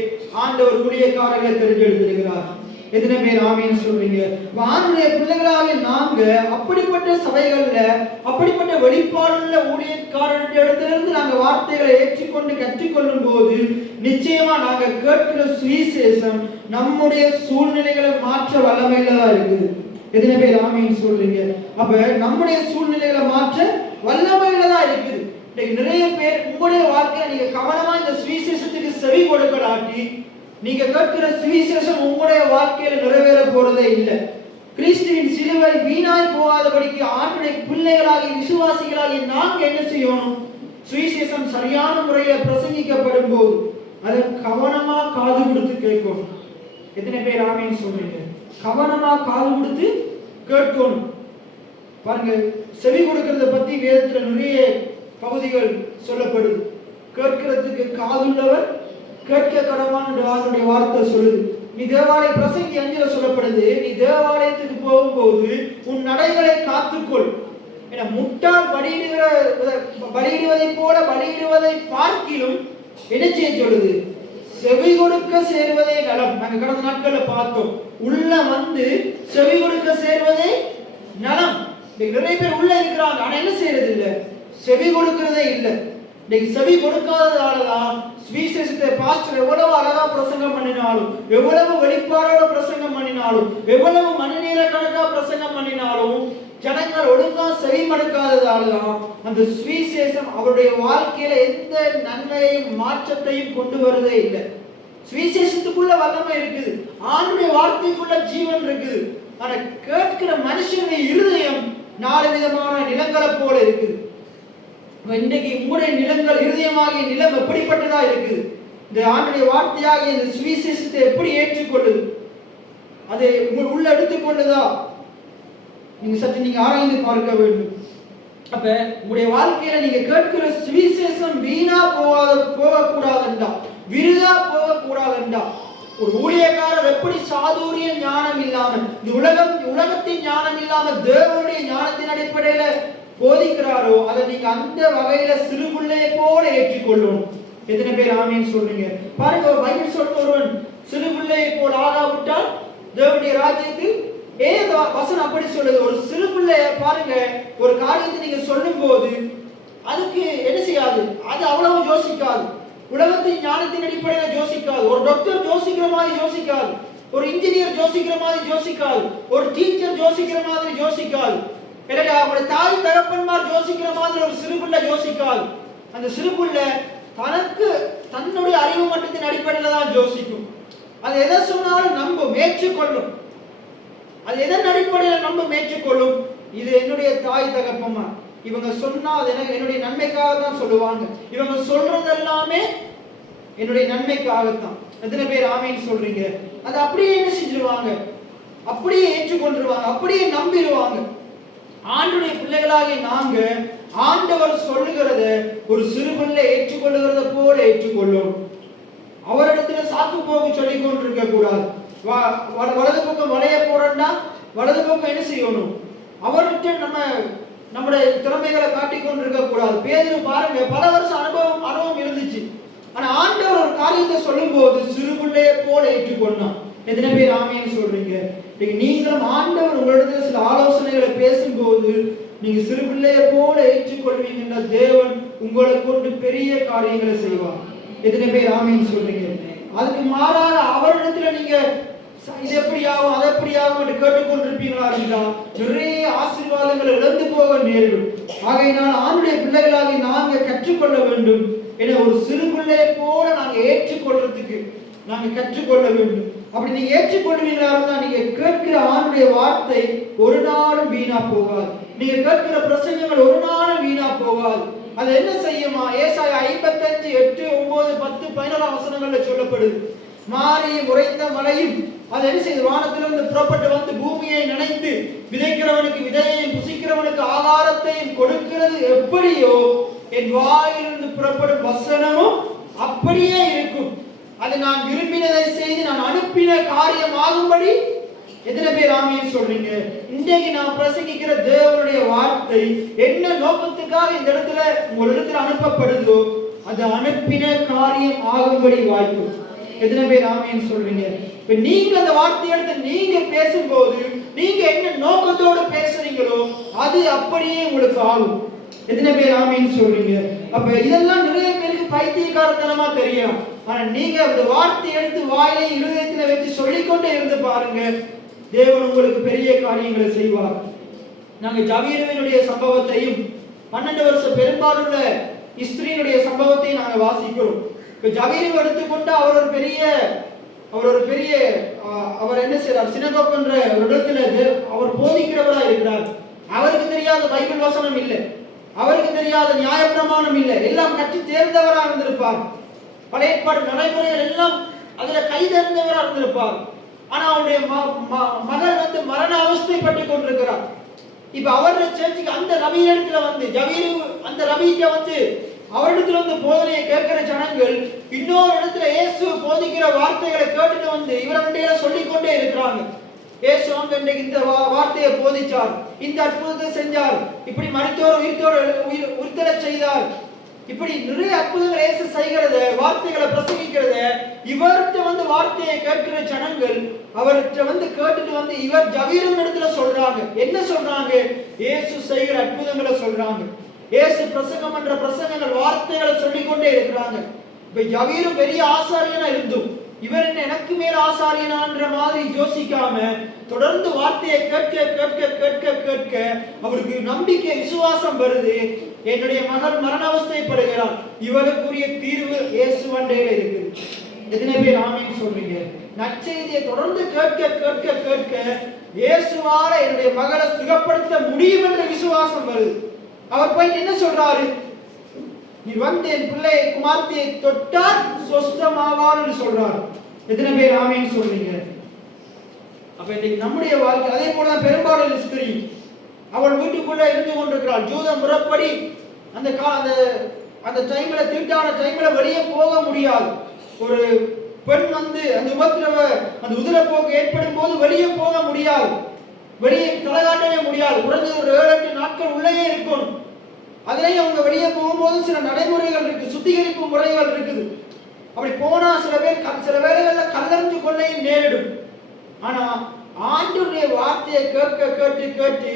ஆண்டவர் ஊழியக்காரர்களை தெரிஞ்செடுத்திருக்கிறார். எத்தனை பேர் ஆமீன் சொல்றீங்க? ஆண்டவருடைய பிள்ளைகளாக நாங்க அப்படிப்பட்ட சபைகள்ல அப்படிப்பட்ட வெளிப்பாடுள்ள ஊழியக்காரருடைய இடத்திலிருந்து நாங்க வார்த்தைகளை ஏற்றுக்கொண்டு கற்றுக்கொள்ளும் போது நிச்சயமா நாங்க கேட்கிற சுவிசேஷம் நம்முடைய சூழ்நிலைகளை மாற்ற வல்லமையிலதான் இருக்குது. எத்தனை பேர் ஆமீன் சொல்றீங்க? அப்ப நம்முடைய சூழ்நிலைகளை மாற்ற வல்லமையிலதான் இருக்குது. நிறைய பேர் உங்களுடைய வாழ்க்கையில நீங்க கவனமா இந்த சுவிசேஷத்துக்கு செவி கொடுக்கலாட்டி நீங்க கேட்கிற சுவிசேஷம் உங்களுடைய வாழ்க்கையில நிறைவேற போறதே இல்லை. கிறிஸ்துவின் சிலுவை வீணாய் போகாதபடிக்கு ஆண்டுடைய பிள்ளைகளாகி விசுவாசிகளாகி நாங்க என்ன செய்யணும்? சுவிசேஷம் சரியான முறையில பிரசங்கிக்கப்படும் போது அதை கவனமா காது கொடுத்து கேட்கணும். எத்தனை பேர் ஆமீன் சொல்றீங்க? கவனமா காது கொடுத்து கேட்கணும். பாருங்க, செவி கொடுக்கறத பத்தி வேதத்துல நிறைய பகுதிகள் சொல்லப்படுது. கேட்கிறதுக்கு காதுள்ளவர் கேட்க கடவான் என்று ஆண்டவருடைய வார்த்தை சொல்லுது. நீ தேவாலய பிரசங்கி 5ல சொல்லப்படுது, நீ தேவாலயத்துக்கு போகும்போது உன் நடைகளை காத்துக்கொள். என முட்டாள் பலியிடுவதை போல பலியிடுவதை பார்க்கிலும் என்ன செய்ய சொல்லுது? செவி கொடுக்க சேர்வதே நலம். நாங்க கடந்த நாட்கள்ல பார்த்தோம், உள்ள செவி கொடுக்க சேர்வதே நலம். நிறைய பேர் உள்ள இருக்கிறாங்க, ஆனா என்ன செய்யறது இல்லை? செவி கொடுக்கிறதே இல்லை. செவி கொடுக்காததாலதான் சுவிசேஷத்தை பாஸ்டர் எவ்வளவு அழகா பிரசங்கம் பண்ணினாலும், எவ்வளவு வெளிப்பாடோட பிரசங்கம் பண்ணினாலும், எவ்வளவு மணி நேர கணக்கா பிரசங்கம் பண்ணினாலும் ஜனங்கள் ஒழுங்கா செவி மடுக்காததாலதான் அந்த சுவிசேஷம் அவருடைய வாழ்க்கையில எந்த நன்மையையும் மாற்றத்தையும் கொண்டு வருவதே இல்லை. சுவிசேஷத்துக்குள்ள வல்லமை இருக்குது, ஆண்டுடைய வார்த்தைக்குள்ள ஜீவன் இருக்குது. ஆனா கேட்கிற மனுஷனுடைய இருதயம் 4 விதமான நிலங்களை போல இருக்குது. இன்றைக்கு உங்களுடைய நிலங்கள், இருதயமாகிய நிலம் எப்படிப்பட்டதா இருக்குது? இந்த ஆண்டுடைய வார்த்தையாகிய இந்த சுவிசேஷத்தை எப்படி ஏற்றுக்கொள்ளுது? அதை உள்ள எடுத்துக்கொள்ளுதா? நீங்க ஆராய்ந்து பார்க்க வேண்டும். அப்ப உங்களுடைய வாழ்க்கையில நீங்க கேட்கிற சுவிசேஷம் வீணா போகக்கூடாதுண்டா, விருதா போகக்கூடாதுண்டா. ஒரு ஊழியக்காரர் எப்படி சாதுரிய ஞானம் இல்லாம, இந்த உலகத்தின் ஞானம் இல்லாம தேவனுடைய ஞானத்தின் அடிப்படையில போதிக்கிறாரோ அதை நீங்க அந்த வகையில சிறுபிள்ளையை போல ஏற்றுக்கொள்ளணும். எத்தனை பேர் ஆமீன் சொல்றீங்க? பாருங்க, பைபிள் சொல்ற ஒருவன் சிறுபிள்ளையை போல ஆகாவிட்டால் தேவனுடைய ராஜ்யத்தில் ஏன் வசனம் அப்படி சொல்லுது? ஒரு சிறு பிள்ளைய பாருங்க, ஒரு காரியத்தை நீங்க சொல்லும் போது அதுக்கு என்ன செய்யாது, அது அவ்வளவு யோசிக்காது. உலகத்தின் ஞானத்தின் அடிப்படையில் யோசிக்காது. ஒரு டாக்டர் யோசிக்கிற மாதிரி யோசிக்காது, ஒரு இன்ஜினியர் யோசிக்கிற மாதிரி யோசிக்காது, ஒரு டீச்சர் யோசிக்கிற மாதிரி யோசிக்காது, இல்லையா அவருடைய தாய் தகப்பன்மார் யோசிக்கிற மாதிரி ஒரு சிறு பிள்ளை யோசிக்காது. அந்த சிறு பிள்ளை தனக்கு தன்னுடைய அறிவு மட்டத்தின் அடிப்படையில் தான் யோசிக்கும். அது எதை சொன்னாலும் நம்பும், ஏற்றுக்கொள்ளும். அது எதன் அடிப்படையில் நம்பும், ஏற்றுக்கொள்ளும்? இது என்னுடைய தாய் தகப்பன்மா, இவங்க சொன்னா அது என்னுடைய நன்மைக்காக தான் சொல்லுவாங்க, இவங்க சொல்றது எல்லாமே என்னுடைய நன்மைக்காகத்தான். எத்தனை பேர் ஆமேன்னு சொல்றீங்க? அது அப்படியே என்ன செஞ்சிருவாங்க, அப்படியே ஏற்றுக்கொண்டுருவாங்க, அப்படியே நம்பிடுவாங்க. ஆண்டுடைய பிள்ளைகளாகிய நாங்க ஆண்டவர் சொல்லுகிறத ஒரு சிறு பிள்ளை ஏற்றுக்கொள்ளுகிறத போல ஏற்றுக்கொள்ளும். அவரிடத்துல சாக்கு போக்கு சொல்லிக் கொண்டிருக்க கூடாது. வலது பக்கம் வளைய போறோம்னா வலது பக்கம் என்ன செய்யணும், அவர்கிட்ட நம்முடைய திறமைகளை காட்டிக் கொண்டிருக்க கூடாது. பேதுரு பாருங்க, பல வருஷம் அனுபவம் இருந்துச்சு. ஆனா ஆண்டவர் ஒரு காரியத்தை சொல்லும் போது சிறு பிள்ளையை போல ஏற்றுக்கொண்டான். எத்தனை பேர் ஆமேன்னு சொல்றீங்க? நீங்களும் ஆண்டவர் உங்களிடத்துல சில ஆலோசனைகளை பேசும்போது நீங்க சிறு பிள்ளையை போல ஏற்றுக்கொள்வீங்கன்னா தேவன் உங்களை கொண்டு பெரிய காரியங்களை செய்வார். எத்தனை பேர் ஆமேன்னு சொல்றீங்க? அதுக்கு மாறாக அவரிடத்துல நீங்க இது எப்படி ஆகும் அது எப்படி ஆகும் என்று கேட்டுக்கொண்டிருப்பீங்களா இருந்தால் நிறைய ஆசீர்வாதங்களை இழந்து போக நேரிடும். ஆகையினால் ஆண்டுடைய பிள்ளைகளாக நாங்க கற்றுக்கொள்ள வேண்டும். என ஒரு சிறு பிள்ளையை போல நாங்க ஏற்றுக்கொள்றதுக்கு நாங்க கற்றுக்கொள்ள வேண்டும். அப்படி நீங்க ஏற்றுக்கொள்வீங்களா இருந்தால் நீங்க கேட்கிற ஆண்டுடைய வார்த்தை ஒரு நாளும் வீணா போகாது. நீங்க கேட்கிற பிரசங்கங்கள் ஒரு நாளும் வீணா போகாது. அது என்ன செய்யுமா? ஏசாயா 55, 8, 9, 10, 11 வசனங்கள்ல சொல்லப்படுது. மாரியும் உறைந்த மழையும் அது என்ன செய்து வானத்திலிருந்து புறப்பட்டு வந்து பூமியை நனைத்து விதைக்கிறவனுக்கு விதையையும் புசிக்கிறவனுக்கு ஆகாரத்தையும் கொடுக்கிறது எப்படியோ என் வாயிலிருந்து புறப்படும் வசனமும் அப்படியே இருக்கும். அது நான் விரும்பினதை செய்து நான் அனுப்பின காரியம் ஆகும்படி. எத்தனை பேர் ஆமீன் சொல்றீங்க? இன்றைக்கு நான் பிரசங்கிக்கிற தேவனுடைய வார்த்தை என்ன நோக்கத்துக்காக இந்த இடத்துல உங்களிடத்துல அனுப்பப்படுதோ அது அனுப்பின காரியம் ஆகும்படி வாய்ப்பு. எத்தனை பேர் ஆமீன் சொல்றீங்க? இப்ப நீங்க அந்த வார்த்தையை எடுத்து நீங்க பேசும்போது நீங்க என்ன நோக்கத்தோடு பேசுறீங்களோ அது அப்படியே உங்களுக்கு ஆகும். எத்தனை பேர் ஆமீன் சொல்றீங்க? அப்ப இதெல்லாம் நிறைய பேருக்கு பைத்தியக்காரத்தனமா தெரியும். ஆனா நீங்க அந்த வார்த்தையை எடுத்து வாயிலே இருதயத்துல வச்சு சொல்லிக்கொண்டே இருந்து பாருங்க, தேவன் உங்களுக்கு பெரிய காரியங்களை செய்வார். நாங்க ஜவீருவினுடைய சம்பவத்தையும் 12 வருஷம் பெரும்பாலுள்ள இஸ்திரியினுடைய சம்பவத்தையும் நாங்க வாசிக்கிறோம். இப்ப ஜவீரு எடுத்துக்கொண்டு அவர் என்ன செய்யறார்? சினகோக் என்ற ஒரு இடத்துல அவர் போதிக்கிறவரா இருக்கிறார். அவருக்கு தெரியாத பைபிள் வசனம் இல்லை, அவருக்கு தெரியாத நியாயப்பிரமாணம் இல்லை, எல்லாம் கற்று தேர்ந்தவரா இருந்திருப்பார். பழைய ஏற்பாடு நடைமுறைகள் எல்லாம் அதுல கை தேர்ந்தவரா இருந்திருப்பார். ஆனா அவருடைய மகள் மரண அவஸ்தைப்பட்டு கொண்டிருக்கிறார். இப்ப அவருடைய சேர்ச்சிக்கு அந்த ரவி இடத்துல ஜவீரு அந்த ரவிக்கு அவரிடத்துல போதனையை கேட்கிற ஜனங்கள் இன்னொரு இடத்துல இயேசு போதிக்கிற வார்த்தைகளை கேட்டுட்டு இவருடைய சொல்லிக்கொண்டே இருக்கிறாங்க. இயேசு இன்றைக்கு இந்த வார்த்தையை போதிச்சார், இந்த அற்புதத்தை செஞ்சார், இப்படி மரித்தோர் உயிர்த்தெழ செய்தார், இப்படி நிறைய அற்புதங்கள் இயேசு செய்கிறத வார்த்தைகளை பிரசங்கிக்கிறத இவர்கிட்ட வார்த்தையை கேட்கிற ஜனங்கள் அவர்கிட்ட கேட்டுட்டு இவர் ஜவீரின் இடத்துல சொல்றாங்க. என்ன சொல்றாங்க? இயேசு செய்கிற அற்புதங்களை சொல்றாங்க. இயேசு பிரசங்கம் என்ற பிரசங்கங்கள் வார்த்தைகளை சொல்லிக்கொண்டே இருக்கிறாங்க. இப்ப ஜவீரு பெரிய ஆசாரியனா இருந்தும் இவர் என்ன எனக்கு மேல ஆசாரியனான்ற மாதிரி யோசிக்காம தொடர்ந்து வார்த்தையை கேட்க கேட்க கேட்க கேட்க அவருக்கு நம்பிக்கை விசுவாசம் வருது. என்னுடைய மகள் மரண அவஸ்தைப்படுகிறார், இவருக்குரிய தீர்வு இயேசுவண்டையில இருக்குது. எத்தனை பேர் ஆமீன் சொல்றீங்க? நற்செய்தியை தொடர்ந்து கேட்க கேட்க கேட்க இயேசுவால என்னுடைய மகளை சுகப்படுத்த முடியும் என்ற விசுவாசம் வருது. அவர் போய் என்ன சொல்றாரு? நீ என் பிள்ளை குமார்த்தியை தொட்டால் சொஸ்தமாவான்னு சொல்றார். எத்தனை பேர் ஆமீன் சொல்றீங்க? அப்ப இன்னைக்கு நம்முடைய வாழ்க்கை அதே போலதான். பெரும்பாலான ஸ்திரீ அவள் வீட்டுக்குள்ள இருந்து கொண்டிருக்கிறாள். ஜூத முறைப்படி அந்த டைம்ல தீட்டான டைம்ல வெளியே போக முடியாது. ஒரு பெண் அந்த உதிரப்போக்கு ஏற்படும் போது வெளியே போக முடியாது, வெளியே தலைகாட்டவே முடியாது. குறைஞ்சது ஒரு 7-8 நாட்கள் உள்ளே இருக்கணும். அதுலயும் அவங்க வெளியே போகும்போது சில நடைமுறைகள் இருக்கு, சுத்திகரிப்பு முறைகள் இருக்குது. அப்படி போனா சில வேளைகள்ல கல்லறிஞ்சு கொள்ளையும் நேரிடும். ஆனா ஆண்டவருடைய வார்த்தையை கேட்டு கேட்டு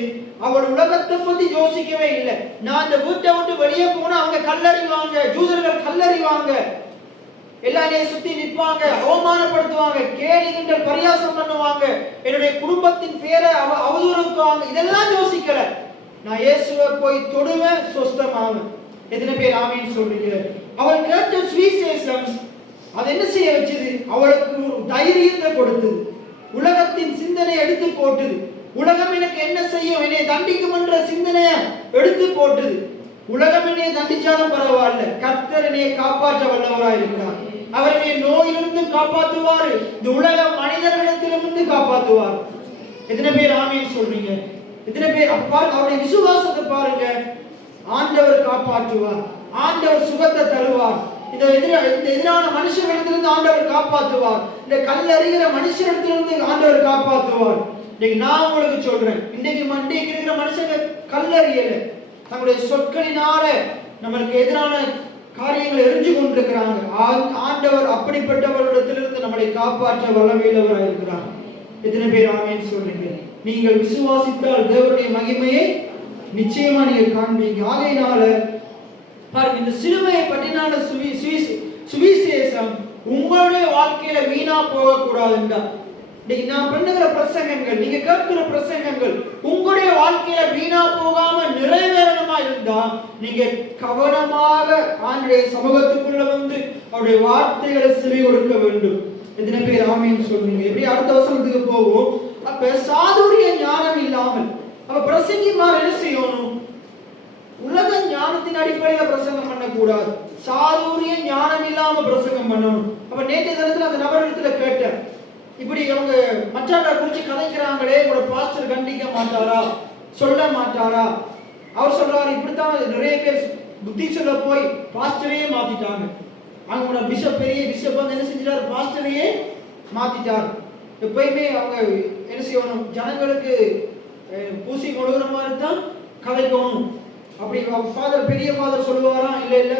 அவள் உலகத்தை பத்தி யோசிக்கவே இல்லை. நான் இந்த வீட்டை விட்டு வெளியே போனா அவங்க கல்லறிவாங்க, ஜூதர்கள் கல்லறிவாங்க, எல்லாரையும் சுத்தி நிற்பாங்க, அவமானப்படுத்துவாங்க, கேலி கிண்டல் பரியாசம் பண்ணுவாங்க, என்னுடைய குடும்பத்தின் பேரை அவதூறுக்குவாங்க. இதெல்லாம் யோசிக்கல. நான் இயேசுவை போய் தொடுவேன், சொஸ்தமாவேன். எத்தனை பேர் ஆமீன் சொல்றீங்க? அவள் கேட்ட சுவிசேஷம் அது என்ன செய்ய வச்சது? அவளுக்கு ஒரு தைரியத்தை கொடுத்தது. உலகத்தின் சிந்தனை எடுத்து போட்டது. உலகம் எனக்கு என்ன செய்யும், என்னை தண்டிக்கும் என்ற சிந்தனையை எடுத்து போட்டது. உலகம் என்னை தண்டிச்சாலும் பரவாயில்ல, கர்த்தர் என்னை காப்பாற்ற வல்லவராய் இருக்கிறார். அவர் என்னை நோயிலிருந்து காப்பாற்றுவார், இந்த உலக மனிதர்களிடத்திலிருந்து காப்பாற்றுவார். எத்தனை பேர் ஆமீன் சொல்றீங்க? எத்தனை பேர் பாருங்க, அவருடைய விசுவாசத்தை பாருங்க. ஆண்டவர் காப்பாற்றுவார், ஆண்டவர் சுகத்தை தருவார், இந்த எதிரான மனுஷர்களிடத்திலிருந்து ஆண்டவர் காப்பாற்றுவார், இந்த கல்லறிகிற மனுஷரிடத்திலிருந்து ஆண்டவர் காப்பாற்றுவார். இன்னைக்கு நான் உங்களுக்கு சொல்றேன், இன்றைக்கு இருக்கிற மனுஷங்க கல்லறியல, தங்களுடைய சொற்களினால நம்மளுக்கு எதிரான காரியங்களை எரிஞ்சு கொண்டிருக்கிறாங்க. ஆண்டவர் அப்படிப்பட்டவர்களிடத்திலிருந்து நம்மளை காப்பாற்ற வல்லமையுள்ளவராக இருக்கிறார். எத்தனை பேர் ஆமீன் சொல்றீங்க? நீங்கள் விசுவாசித்தால் தேவனுடைய மகிமையை நிச்சயமா நீங்க காண்பீங்க. ஆகையினால பாருங்க, இந்த சிலுவையை பற்றினான சுவிசேஷம் உங்களுடைய வாழ்க்கையில வீணா போகக்கூடாதுண்டா. இன்னைக்கு நான் பண்ணுகிற பிரசங்கங்கள், நீங்க கேட்கிற பிரசங்கங்கள் உங்களுடைய வாழ்க்கையில வீணா போகாம நிறைவேறணுமா இருந்தா நீங்க கவனமாக ஆண்டுடைய சமூகத்துக்குள்ள வந்து அவருடைய வார்த்தைகளை செவி கொடுக்க வேண்டும். எத்தனை பேர் ஆமீன் சொல்றீங்க? எப்படி அடுத்த வசனத்துக்கு போவோம். அப்ப சாதுரிய ஞானம் இல்லாமல் அப்ப பிரசங்கிமார் என்ன செய்யணும்? உலக ஞானத்தின் அடிப்படையில பிரசங்கம் பண்ணக்கூடாது, சாதுரிய ஞானம் இல்லாம பிரசங்கம் பண்ணணும். அப்ப நேற்றைய தினத்துல அந்த நபரிடத்துல கேட்டேன், இப்படி அவங்க மச்சாட்டை குறிச்சு கதைக்கிறாங்களே, உங்களோட பாஸ்டர் கண்டிக்க மாட்டாரா, சொல்ல மாட்டாரா? அவர் சொல்றாரு, இப்படித்தான் நிறைய பேர் புத்தி சொல்ல போய் பாஸ்டரையே மாத்திட்டாங்க. அவங்களோட பிஷப், பெரிய பிஷப் வந்து என்ன செஞ்சிட்டாரு? பாஸ்டரையே மாத்திட்டார். எப்பயுமே அவங்க என்ன செய்யணும்? ஜனங்களுக்கு பூசி கொடுக்குற மாதிரி தான் கதைக்கணும். அப்படி ஃபாதர், பெரிய ஃபாதர் சொல்லுவாராம், இல்லை இல்லை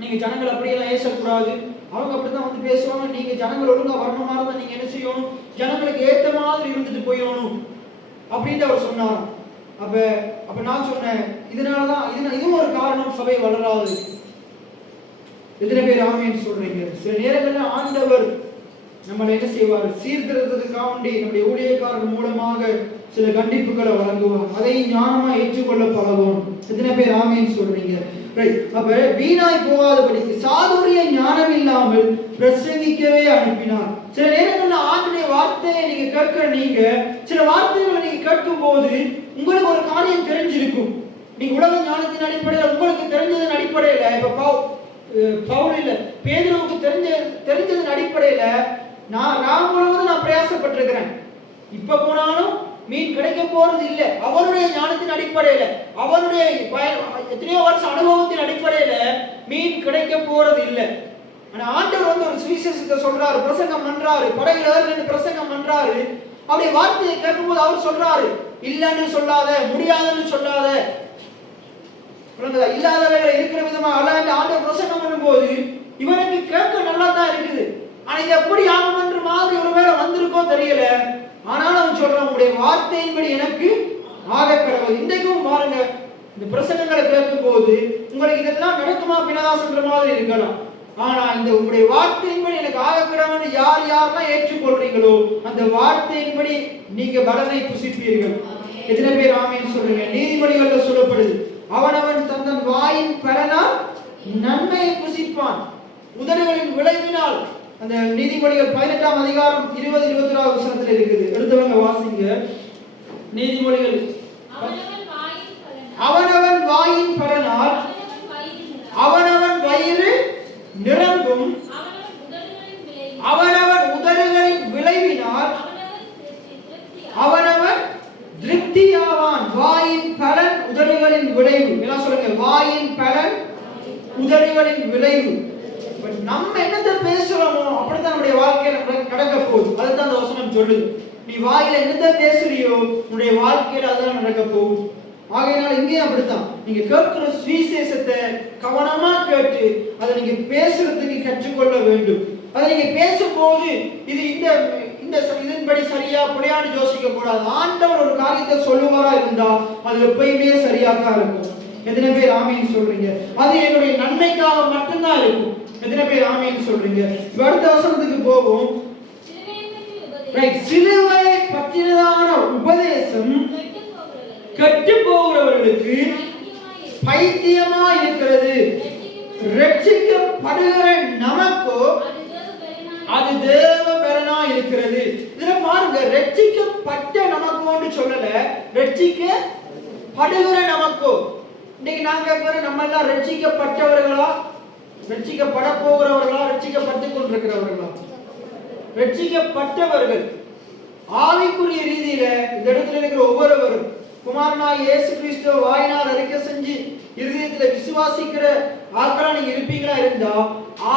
நீங்க ஜனங்கள் அப்படியெல்லாம் ஏசக்கூடாது, அவங்க அப்படிதான் வந்து பேசுவாங்க, நீங்க ஜனங்கள் ஒழுங்கா வரணும் மாதிரி தான் நீங்க என்ன செய்யணும்? ஜனங்களுக்கு ஏற்ற மாதிரி இருந்துட்டு போயிடணும் அப்படின்னு அவர் சொன்னார். அப்ப நான் சொன்னேன், இதனாலதான் இதுவும் ஒரு காரணம் சபை வளராது. எத்தனை பேர் ஆமீன் சொல்றீங்க? சில நேரங்கள்ல ஆண்டவர் நம்மளை என்ன செய்வார்? சீர்திருத்தத்துக்காண்டி நம்முடைய ஊழியக்காரர்கள் மூலமாக சில கண்டிப்புகளை வழங்குவார். அதை ஞானமா ஏற்றுக்கொள்ள பழகும். எத்தனை பேர் ஆமீன் சொல்றீங்க? அப்ப வீணாய் போகாதபடிக்கு சாதுரிய ஞானம் இல்லாமல் பிரசங்கிக்கவே அனுப்பினார். சில நேரங்கள்ல ஆண்டுடைய வார்த்தையை நீங்க கேட்கிற, நீங்க சில வார்த்தைகளை நீங்க கேட்கும் போது உங்களுக்கு ஒரு காரியம் தெரிஞ்சிருக்கும். நீங்க உலக ஞானத்தின் அடிப்படையில் உங்களுக்கு தெரிஞ்சதன் அடிப்படையில, இப்ப பவுல் இல்ல பேதுருவுக்கு தெரிஞ்சதன் அடிப்படையில நான் முழுவதும் நான் பிரயாசப்பட்டிருக்கிறேன், இப்ப போனாலும் மீன் கிடைக்க போறது இல்லை. அவருடைய ஞானத்தின் அடிப்படையில, அவருடைய எத்தனையோ வருஷ அனுபவத்தின் அடிப்படையில மீன் கிடைக்க போறது இல்லை. ஆனா ஆண்டவர் வந்து ஒரு சுவிசேஷத்தை சொல்றாரு, பிரசங்கம் பண்றாரு, படகுல ஏறி பிரசங்கம் பண்றாரு. அவருடைய வார்த்தையை கேட்கும்போது அவர் சொல்றாரு, இல்லன்னு சொல்லாத, முடியாதுன்னு சொல்லாத, இல்லாதவைகளை இருக்கிற விதமா அல்ல. ஆண்டவர் பிரசங்கம் பண்ணும்போது இவனுக்கு கேட்க நல்லா தான் இருக்குது, ஆனா இது எப்படி ஆகும்ன்ற மாதிரி ஒருவேளை வந்திருக்கோ தெரியல. ஆனாலும் அவன் சொல்றான், உங்களுடைய வார்த்தையின்படி எனக்கு ஆக கடவுள். இன்றைக்கும் பாருங்க, இந்த பிரசங்கங்களை கேட்கும் போது உங்களுக்கு இதெல்லாம் நடக்குமா பினதாசன்ற மாதிரி இருக்கலாம். ஆனா இந்த உங்களுடைய வார்த்தையின்படி எனக்கு ஆக கடவுள் யார் யாரெல்லாம் ஏற்றுக்கொள்றீங்களோ அந்த வார்த்தையின்படி நீங்க பலனை புசிப்பீர்கள். எத்தனை பேர் ஆமீன் சொல்றீங்க? நீதிமொழிகள்ல சொல்லப்படுது, அவனவன் தன் வாயின் பலனால் நன்மையை புசிப்பான், உதடுகளின் விளைவினால். அந்த நீதிமொழிகள் 18ஆம் அதிகாரம் 20-21 வசனத்தில் இருக்குது. எடுத்தவங்க வாசிங்க. நீதிமொழிகள், அவனவன் வாயின் பலனால் அவனவன் வயிறு நிரம்பும், அவனவன் உதடுகளின் விளைவினால் அவனவன் திருப்தியாவான். வாயின் பலன் உதடுகளின் விளைவு. என்ன சொல்லுங்க? வாயின் பலன் உதடுகளின் விளைவு. நம்ம என்னத்தை பேசுறோமோ அப்படித்தான் நம்முடைய வாழ்க்கையில நடக்க போகுது. அதுதான் அந்த வசனம் சொல்லுது. நீ வாயில என்னத்தை பேசுறியோ உன்னுடைய வாழ்க்கையில அதுதான் நடக்க போகுது. ஆகையினால இங்கேயும் அப்படித்தான். நீங்க கேட்கிற சுவிசேஷத்தை கவனமா கேட்டு அதை நீங்க பேசுறதுக்கு கற்றுக்கொள்ள வேண்டும். அதை நீங்க பேசும்போது இது இந்த இதன்படி சரியா புரியான்னு யோசிக்க கூடாது. ஆண்டவர் ஒரு காரியத்தை சொல்லுவாரா இருந்தா அது எப்பயுமே சரியாக தான் இருக்கும். எத்தனை பேர் ஆமீன் சொல்றீங்க? அது என்னுடைய நன்மைக்காக மட்டும்தான் இருக்கும். எத்தனை பேர் ஆமீன் சொல்றீங்க? அடுத்த வசனத்துக்கு போவோம். சிலுவை பற்றினதான உபதேசம் கெட்டு போகிறவர்களுக்கு பைத்தியமா இருக்கிறது, ரட்சிக்கப்படுகிற நமக்கோ அது தேவ பலனா இருக்கிறது. இதுல பாருங்க, ரட்சிக்கப்பட்ட நமக்கோன்னு சொல்லல, ரட்சிக்கப்படுகிற நமக்கோ. இன்னைக்கு நாங்க நம்ம எல்லாம் ரட்சிக்கப்பட்டவர்களா, ரட்சிக்கப்பட போகிறவர்களா, ரட்சிக்கப்பட்டு கொண்டிருக்கிறவர்களா? ரட்சிக்கப்பட்டவர்கள். ஆவிக்குரிய ரீதியில இந்த இடத்துல இருக்கிற ஒவ்வொருவரும் குமாரனாகிய இயேசு கிறிஸ்துவ வாயினால் அறிக்கை செஞ்சு இருதயத்துல விசுவாசிக்கிற ஆட்களா நீங்க இருப்பீங்களா இருந்தா,